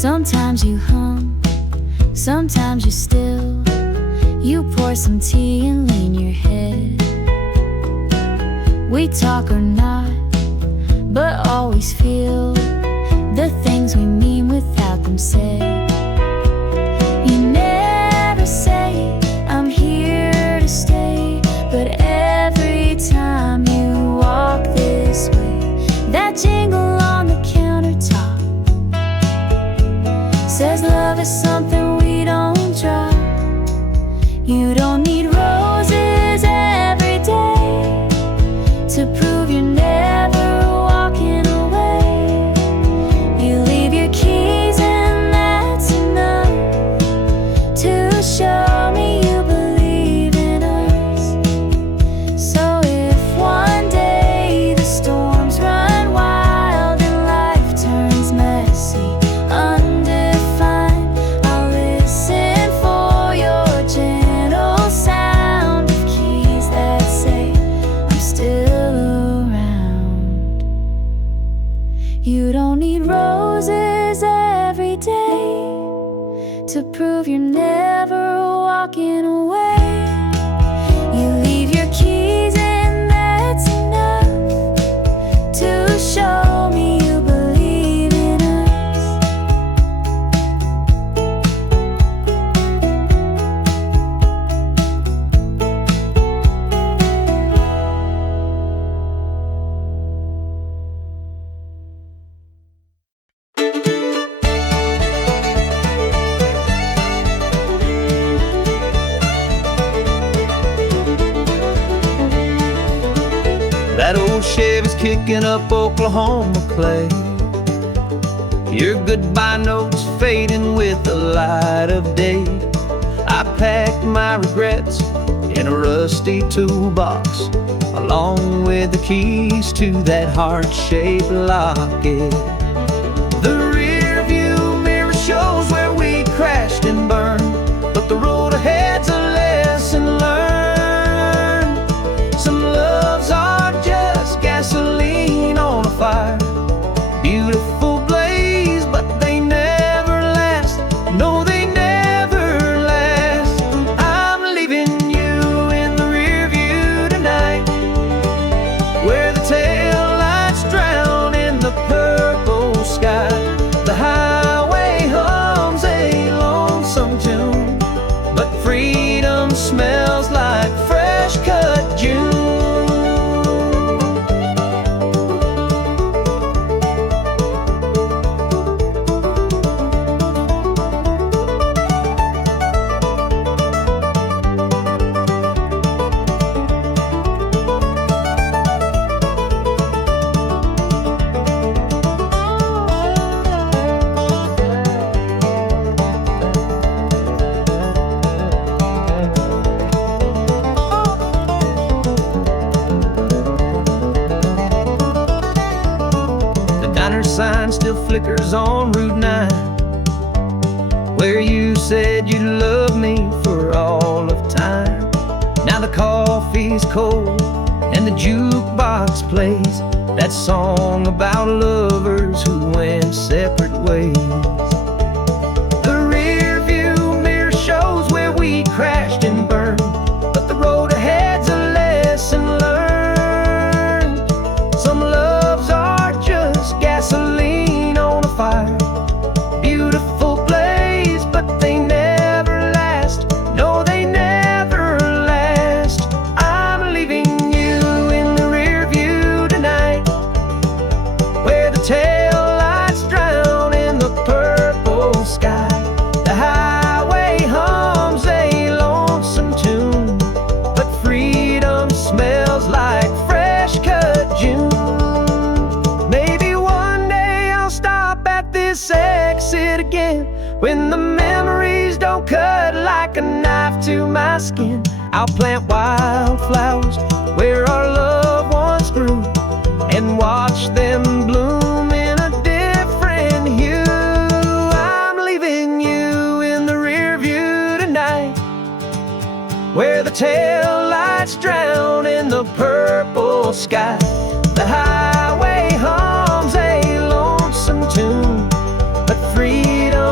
Sometimes you hum, sometimes you're still. You pour some tea and lean your head. We talk or not, but always feel the things we mean without them said. You never say, I'm here to stay, but every time you walk this way, that jingle on the countertop says love is something we don't drop. You don't need roses every day to prove you're never walking away. You leave your keys and that's enough to show me you believe in us. So if one day the storms run wild and life turns messy, undefined, I'll listen for your gentle sound of keys that say I'm still around. You don't need roses every day to prove you're never walking away. You leave your keys and that's enough to show me you believe in us. That old Chevy's kicking up Oklahoma clay. Your goodbye notes fading with the light of day. I packed my regrets in a rusty toolbox, along with the keys to that heart-shaped locket. The rear view mirror shows where we crashed and burned, but the road ahead's a lesson learned. Some loves are just gasoline on a fire, beautiful blaze, but they never last. No, they never last. I'm leaving you in the rear view tonight, where the taillights drown in the purple sky. The highway hums a lonesome tune, but freedom smells like fresh cut June. Sign still flickers on Route 9, where you said you'd love me for all of time. Now the coffee's cold and the jukebox plays that song about lovers who went separate ways. The rear view mirror shows where we crashed and burned, but the road ahead's a lesson learned. Some loves are just gasoline on a fire, beautiful blaze, but they never last. No, they never last. I'm leaving you in the rear view tonight, where the taillights drown in the purple sky. The highway hums a lonesome tune, but freedom smells like fresh cut June. Maybe one day I'll stop at this exit again, when the memories don't cut like a knife to my skin. I'll plant wildflowers where our loved ones grew, and watch them bloom in a different hue. I'm leaving you in the rear view tonight, where the taillights drown in the purple sky. The highway hums a lonesome tune, but freedom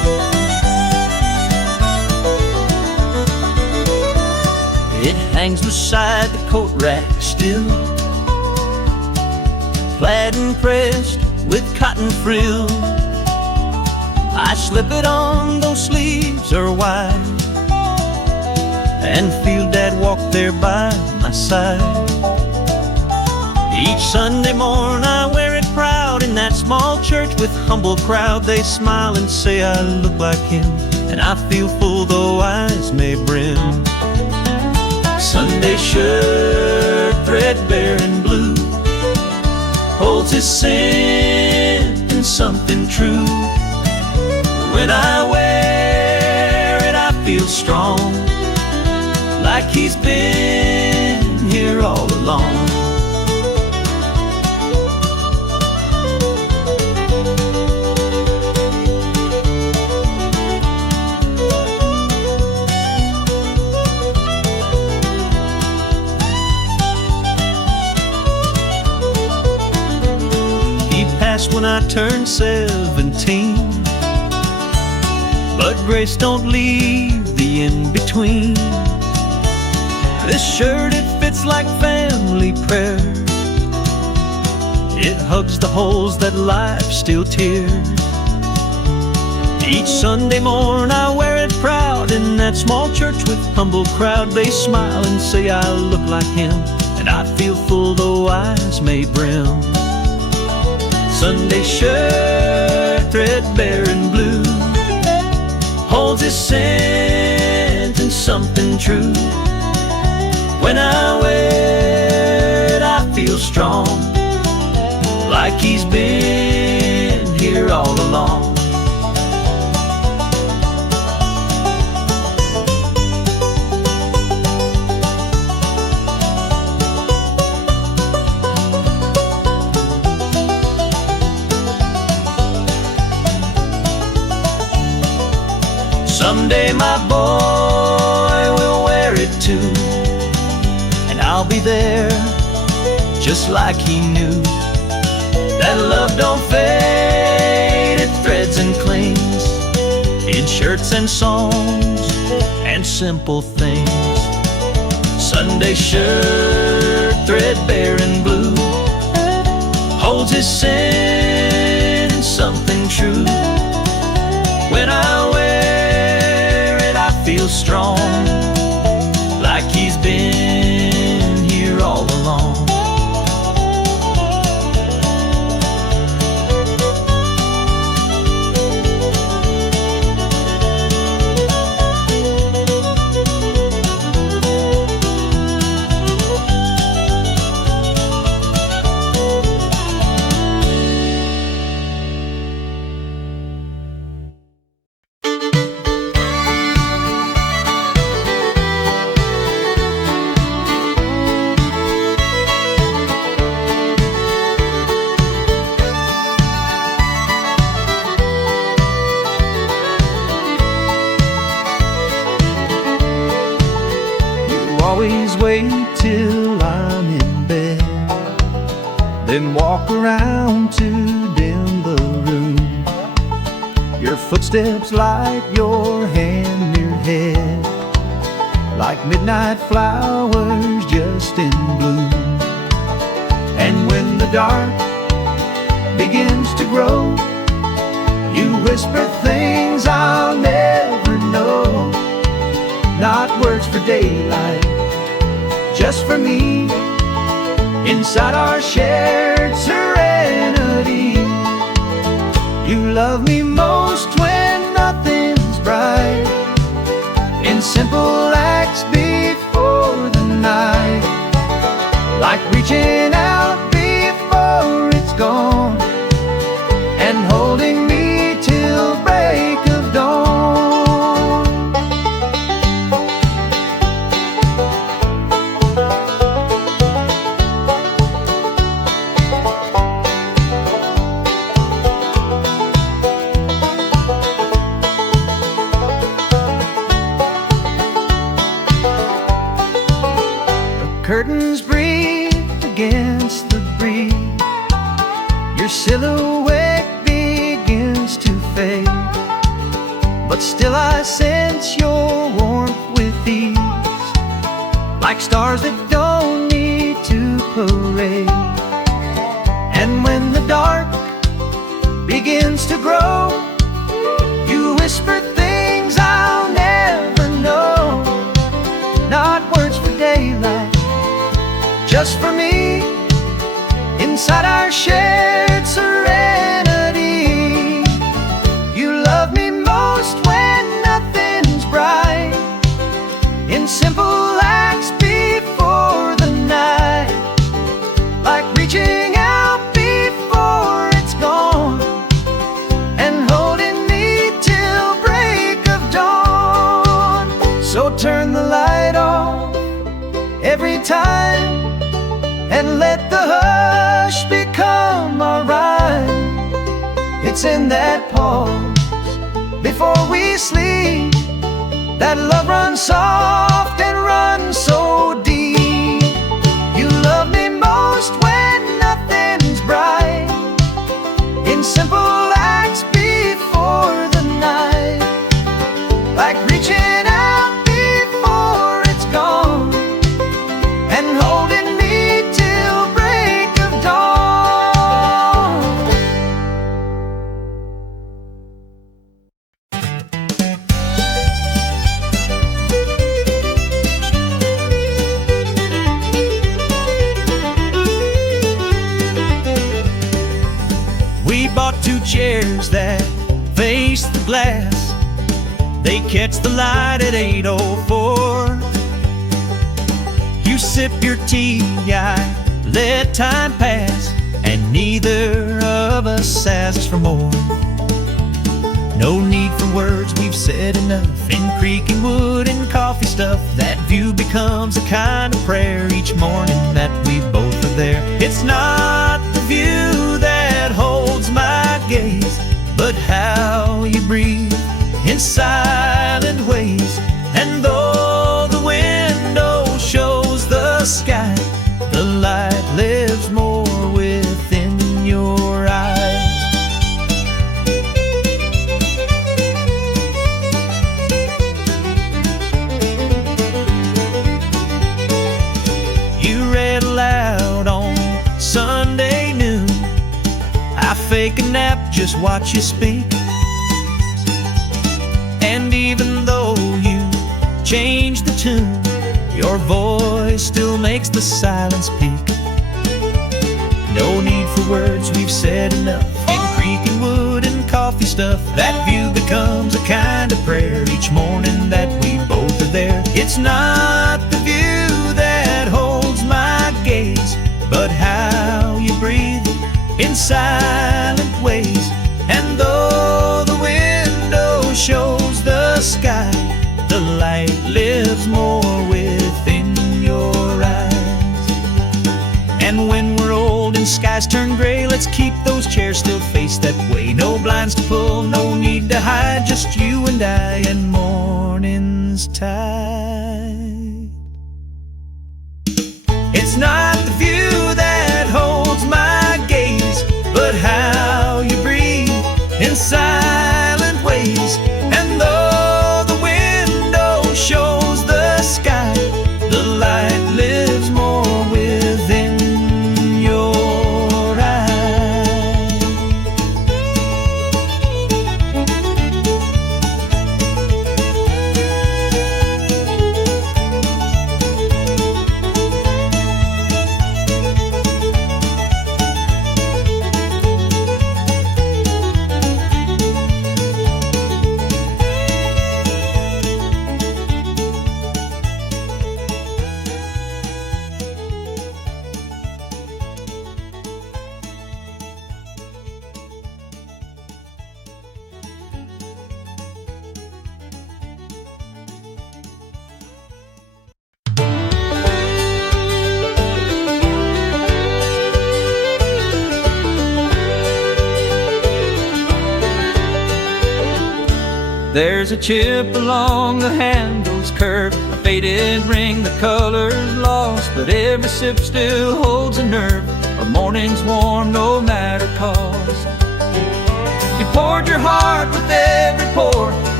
hangs beside the coat rack still, plaid and pressed with cotton frill. I slip it on, those sleeves are wide, and feel Dad walk there by my side. Each Sunday morn I wear it proud in that small church with humble crowd. They smile and say I look like him, and I feel full though eyes may brim. Sunday shirt, threadbare and blue, holds his scent and something true. When I wear it I feel strong, like he's been here all along. He passed when I turned 17, but grace don't leave the in-between. This shirt, it fits like family prayer. It hugs the holes that life still tears. Each Sunday morn I wear it proud in that small church with humble crowd. They smile and say I look like him, and I feel full though eyes may brim. Sunday shirt, threadbare and blue, holds his scent and something true. When I wear it I feel strong, like he's been here all along. Someday my boy will wear it too, and I'll be there just like he knew. That love don't fade, it threads and clings in shirts and songs and simple things. Sunday shirt, threadbare and blue, holds his scent and something true. When I wear it I feel strong, like he's been here all along. Always wait till I'm in bed, then walk around to dim the room. Your footsteps light your hand near head, like midnight flowers just in bloom. And when the dark begins to grow, you whisper things I'll never know. Not words for daylight, just for me, inside our shared serenity. You love me most when nothing's bright, in simple acts before the night, like reaching out before it's gone, and holding me till break of dawn. Curtains breathe against the breeze, your silhouette begins to fade, but still I sense your warmth with ease, like stars that don't need to parade. And when the dark begins to grow, you whisper things I'll never know. Not words for daylight, just for me, inside our shared serenity. You love me most when nothing's bright, in simple acts before the night, like reaching out before it's gone and holding me till break of dawn. So turn the light off every time and let the hush become our rhyme. It's in that pause before we sleep that love runs soft and runs so deep. You love me most when nothing's bright, in simple acts before the night, like reaching out before it's gone and holding me till break of dawn. We bought 2 chairs that face the glass. They catch the light at 8:04. You sip your tea, I let time pass, and neither of us asks for more. No need for words, we've said enough. In creaking wood and coffee stuff, that view becomes a kind of prayer each morning that we both are there. It's not the view that holds my gaze, but how you breathe in silent ways. And though the window shows the sky, the light lives more within your eyes. You read aloud on Sunday noon. I fake a nap, just watch you speak. And even though you change the tune, your voice still makes the silence peak. No need for words, we've said enough. In creaking wood and coffee stuff, that view becomes a kind of prayer each morning that we both are there. It's not the view that holds my gaze, but how you breathe in silent ways. And though the window shows the sky, the light lives more within your eyes. And when we're old and skies turn gray, let's keep those chairs still face that way. No blinds to pull, no need to hide, just you and I and morning's tide. It's not the view that holds my gaze, but how you breathe in silent ways. And though the window shows the sky, the light lives more within your eyes. There's a chip along the handle's curve, a faded ring, the color's lost, but every sip still holds a nerve. A morning's warm no matter cause. You poured your heart with every pour,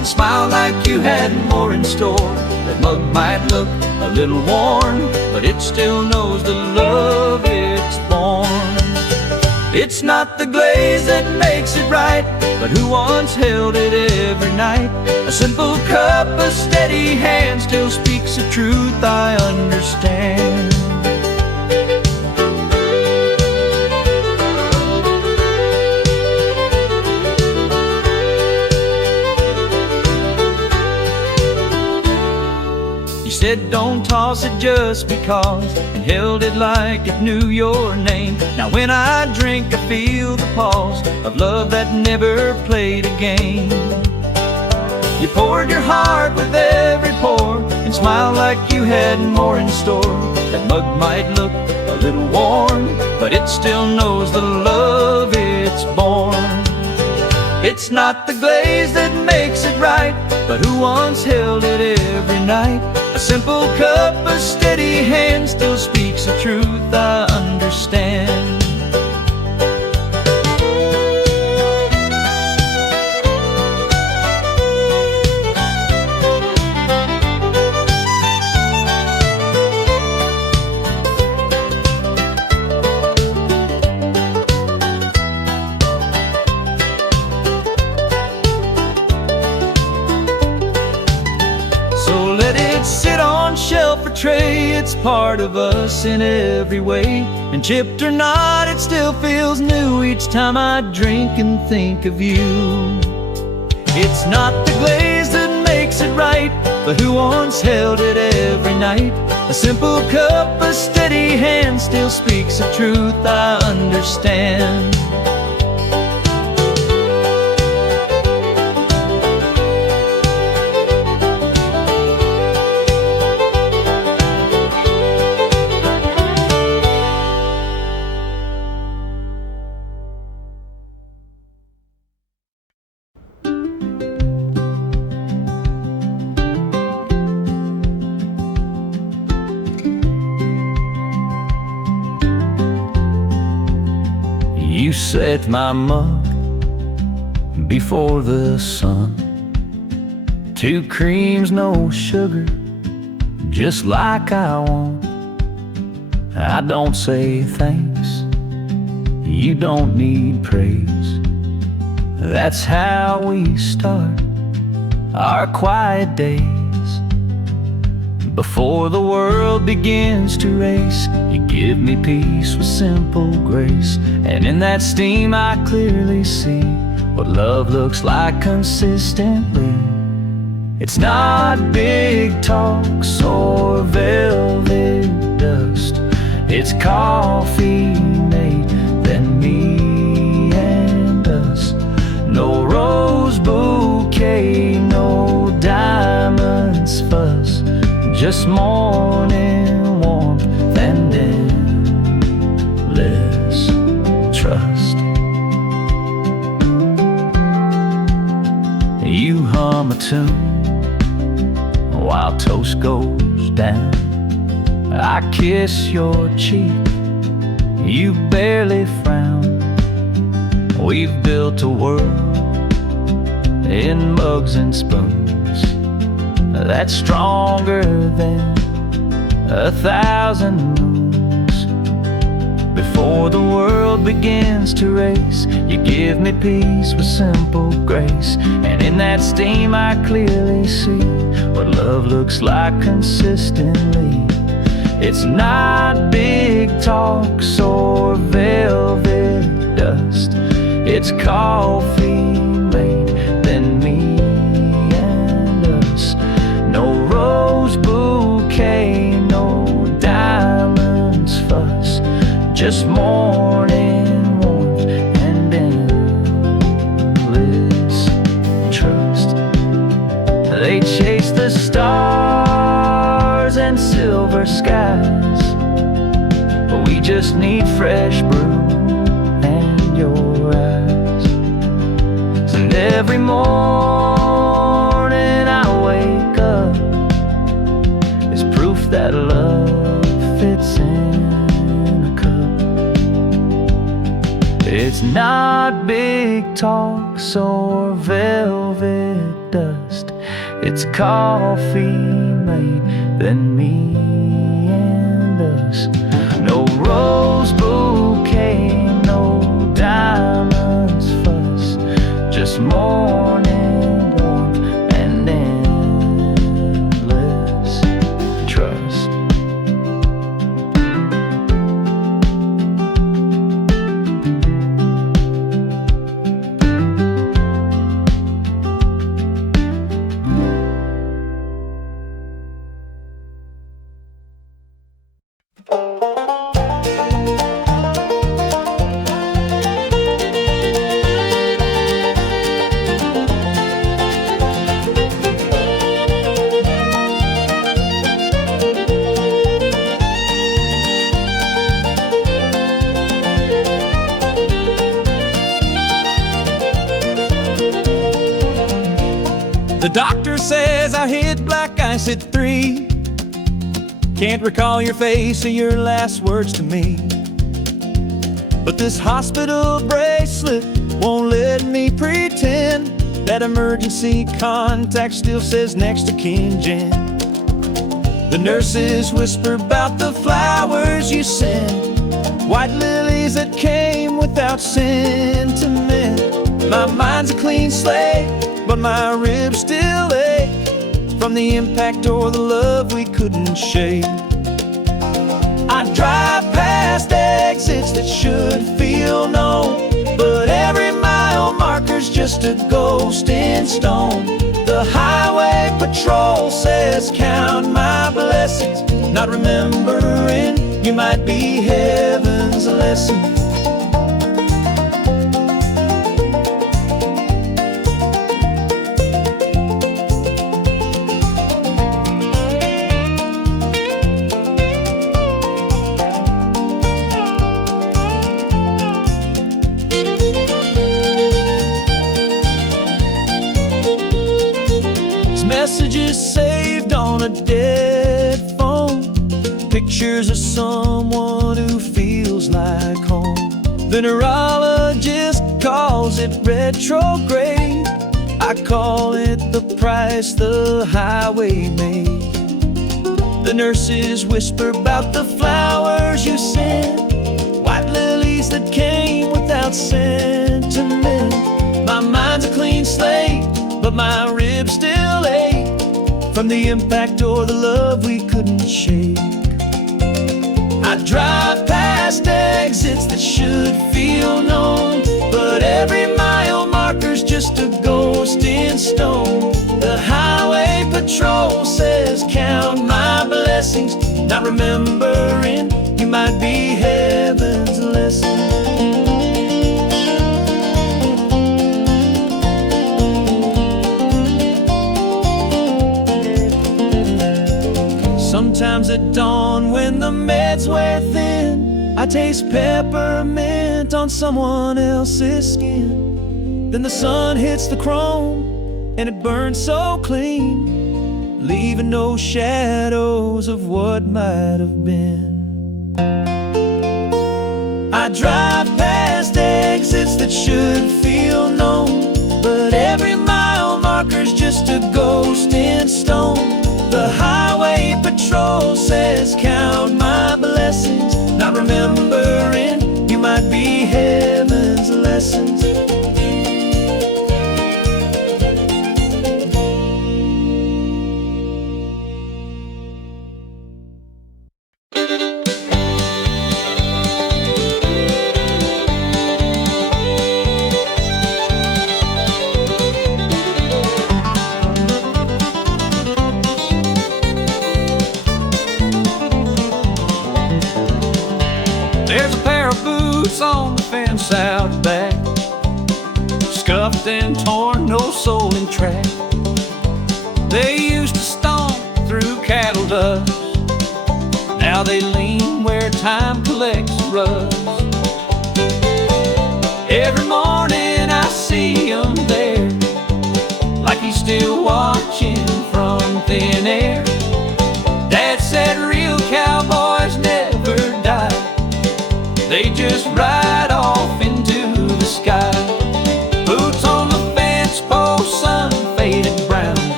and smile like you had more in store. That mug might look a little worn, but it still knows the love it's born. It's not the glaze that makes it right, but who once held it every night. A simple cup, a steady hand still speaks the truth I understand. Said don't toss it just because, and held it like it knew your name. Now when I drink I feel the pulse of love that never played a game. You poured your heart with every pour and smiled like you had more in store. That mug might look a little worn, but it still knows the love it's born. It's not the glaze that makes it right, but who once held it every night. A simple cup, a steady hand still speaks the truth I understand. Sit on shelf or tray, it's part of us in every way. And chipped or not, it still feels new each time I drink and think of you. It's not the glaze that makes it right, but who once held it every night. A simple cup, a steady hand still speaks the truth I understand. You set my mug before the sun. 2 creams, no sugar, just like I want. I don't say thanks, you don't need praise. That's how we start our quiet days. Before the world begins to race, you give me peace with simple grace. And in that steam I clearly see what love looks like consistently. It's not big talks or velvet dust, it's coffee made, then me and us. No rose bouquet, no diamonds fuss, just morning warmth and endless trust. You hum a tune while toast goes down. I kiss your cheek, you barely frown. We've built a world in mugs and spoons that's stronger than 1,000 moons. Before the world begins to race, you give me peace with simple grace. And in that steam I clearly see what love looks like consistently. It's not big talks or velvet dust, it's coffee made, then me and us. No rose bouquet, no diamonds fuss, just morning warmth and endless trust. They chase the stars and silver skies, but we just need fresh brew and your eyes. And every morning I wake up is proof that love fits in a cup. It's not big talks or velvet dust. It's coffee made than me and us. No rose bouquet, no diamonds fuss, just morning warmth and endless trust. The doctor says I hit black ice at 3. Can't recall your face or your last words to me. But this hospital bracelet won't let me pretend that emergency contact still says next to kin Jen. The nurses whisper about the flowers you sent, white lilies that came without sentiment. My mind's a clean slate, but my ribs still ache from the impact or the love we couldn't shake. I drive past exits that should feel known, but every mile marker's just a ghost in stone. The highway patrol says count my blessings, not remembering you might be heaven's lesson. Messages saved on a dead phone, pictures of someone who feels like home. The neurologist calls it retrograde, I call it the price the highway made. The nurses whisper about the flowers you sent, white lilies that came without sentiment. My mind's a clean slate, but my ribs still ache from the impact or the love we couldn't shake. I drive past exits that should feel known, but every mile marker's just a ghost in stone. The highway patrol says count my blessings, not remembering you might be heaven's lesson. Sometimes at dawn when the meds wear thin, I taste peppermint on someone else's skin. Then the sun hits the chrome and it burns so clean, leaving no shadows of what might have been. I drive past exits that should feel known, but every mile marker's just a ghost in stone. The highway patrol says count my blessings, not remembering you might be heaven's lessons. There's a pair of boots on the fence out back, scuffed and torn, no soul in track. They used to stomp through cattle dust, now they lean where time collects rust. Every morning I see him there, like he's still watching from thin air. Dad said real cowboys never die, they just ride off into the sky. Boots on the fence post, sun faded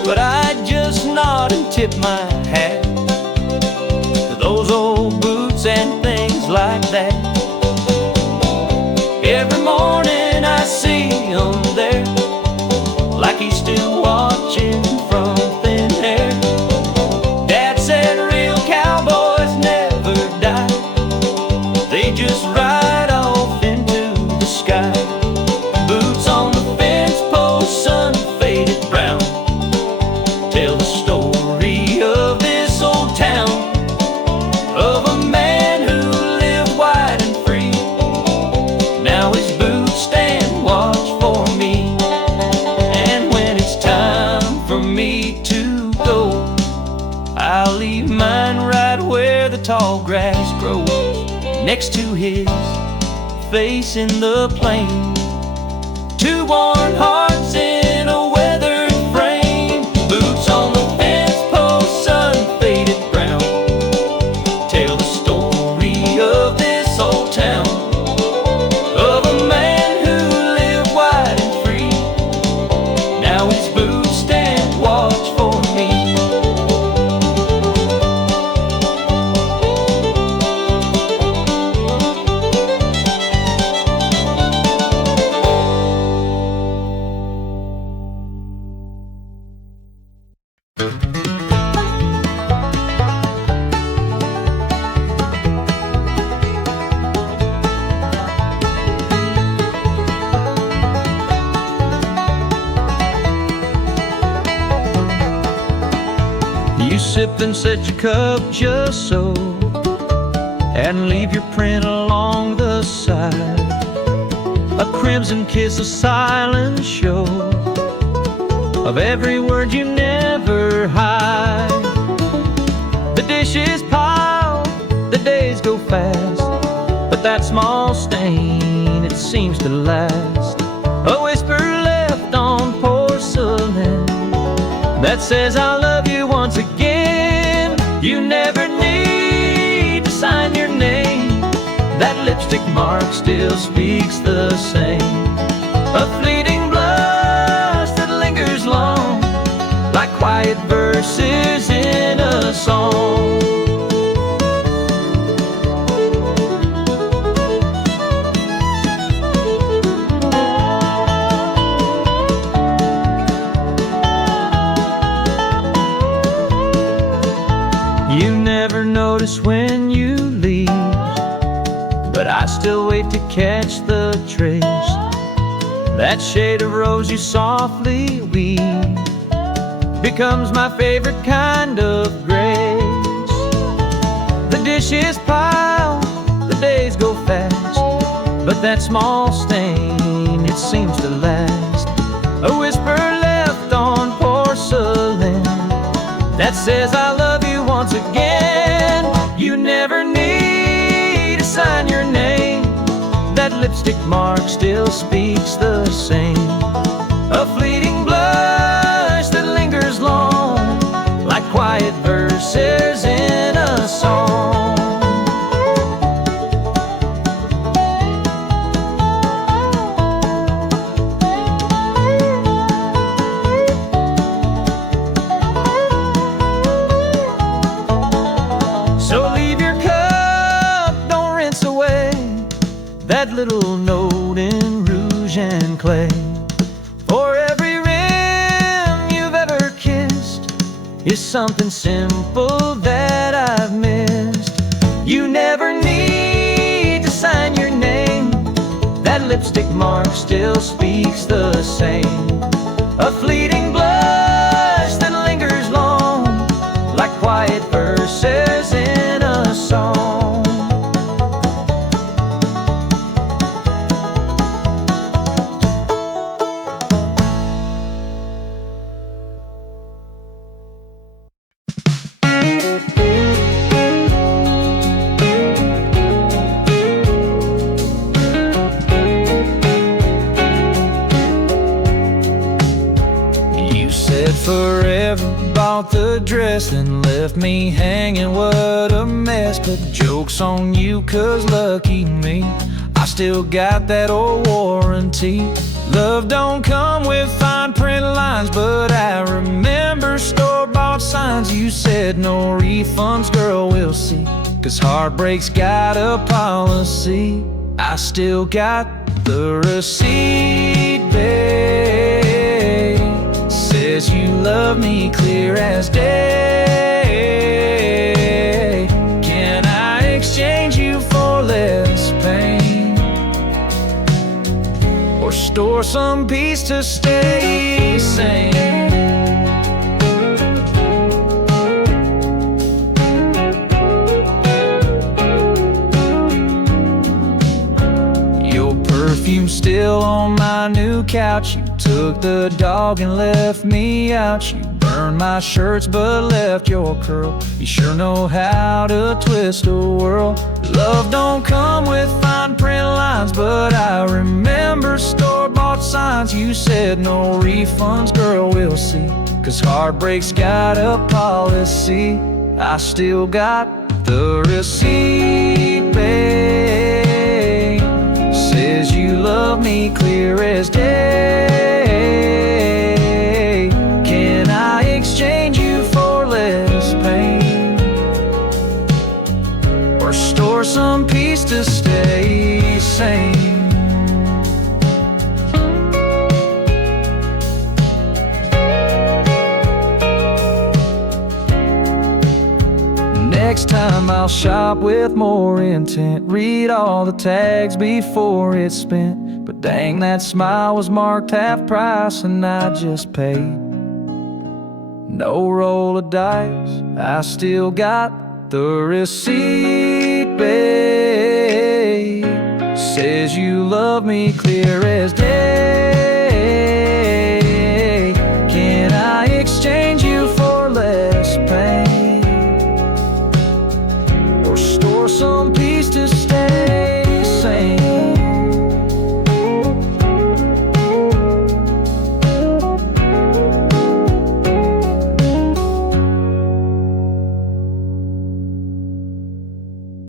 but I just nod and tip my hat to those old boots and things like that. Every morning I see him there, like he's still watching from thin hair. Dad said real cowboys never die, they just ride off into the sky. Boots on the fence post, sun faded brown, tell the story of this old town, of a man who lived wide and free. Now his boots stand watch for me, and when it's time for me to go, I'll leave mine right where the tall grass grows, next to his face in the plain. Two worn hearts in a weathered frame. Boots on the fence post, sun faded brown, tell the story of this old town, of a man who lived wide and free. Now his boots stand watch for me. You sip and set your cup just so, and leave your print along the side. A crimson kiss, a silent show of every word you never hide. The dishes pile, the days go fast, but that small stain, it seems to last. A whisper left on porcelain that says I love you once again. You never need to sign your name, that lipstick mark still speaks the same. A fleeting blush that lingers long, like quiet verses in a song. You never notice when you leave, but I still wait to catch the trace. That shade of rose you softly weave becomes my favorite kind of grace. The dishes pile, the days go fast, but that small stain, it seems to last. A whisper left on porcelain that says I love you once again. You never need to sign your name, that lipstick mark still speaks the same. A fleeting blush that lingers long, like quiet verses in a song. That little note in rouge and clay. For every rim you've ever kissed is something simple that I've missed. You never need to sign your name, that lipstick mark still speaks the same. A fleeting blush that lingers long, like quiet verses in a song. Forever bought the dress and left me hanging, what a mess. But joke's on you, cause lucky me, I still got that old warranty. Love don't come with fine print lines, but I remember store-bought signs. You said no refunds, girl, we'll see. 'Cause heartbreak's got a policy. I still got the receipt, babe. Says you love me clear as day. Can I exchange you for less pain? Or store some peace to stay sane? Perfume still on my new couch. You took the dog and left me out. You burned my shirts but left your curl. You sure know how to twist a whirl. Love don't come with fine print lines, but I remember store-bought signs. You said no refunds, girl, we'll see. 'Cause heartbreak's got a policy. I still got the receipt, babe. Says you love me clear as day. Can I exchange you for less pain? Or store some peace to stay sane? Next time I'll shop with more intent. Read all the tags before it's spent. But dang, that smile was marked half price and I just paid. No roll of dice, I still got the receipt, babe. Says you love me clear as day. Can I exchange you for less pain? Or store some peace to stay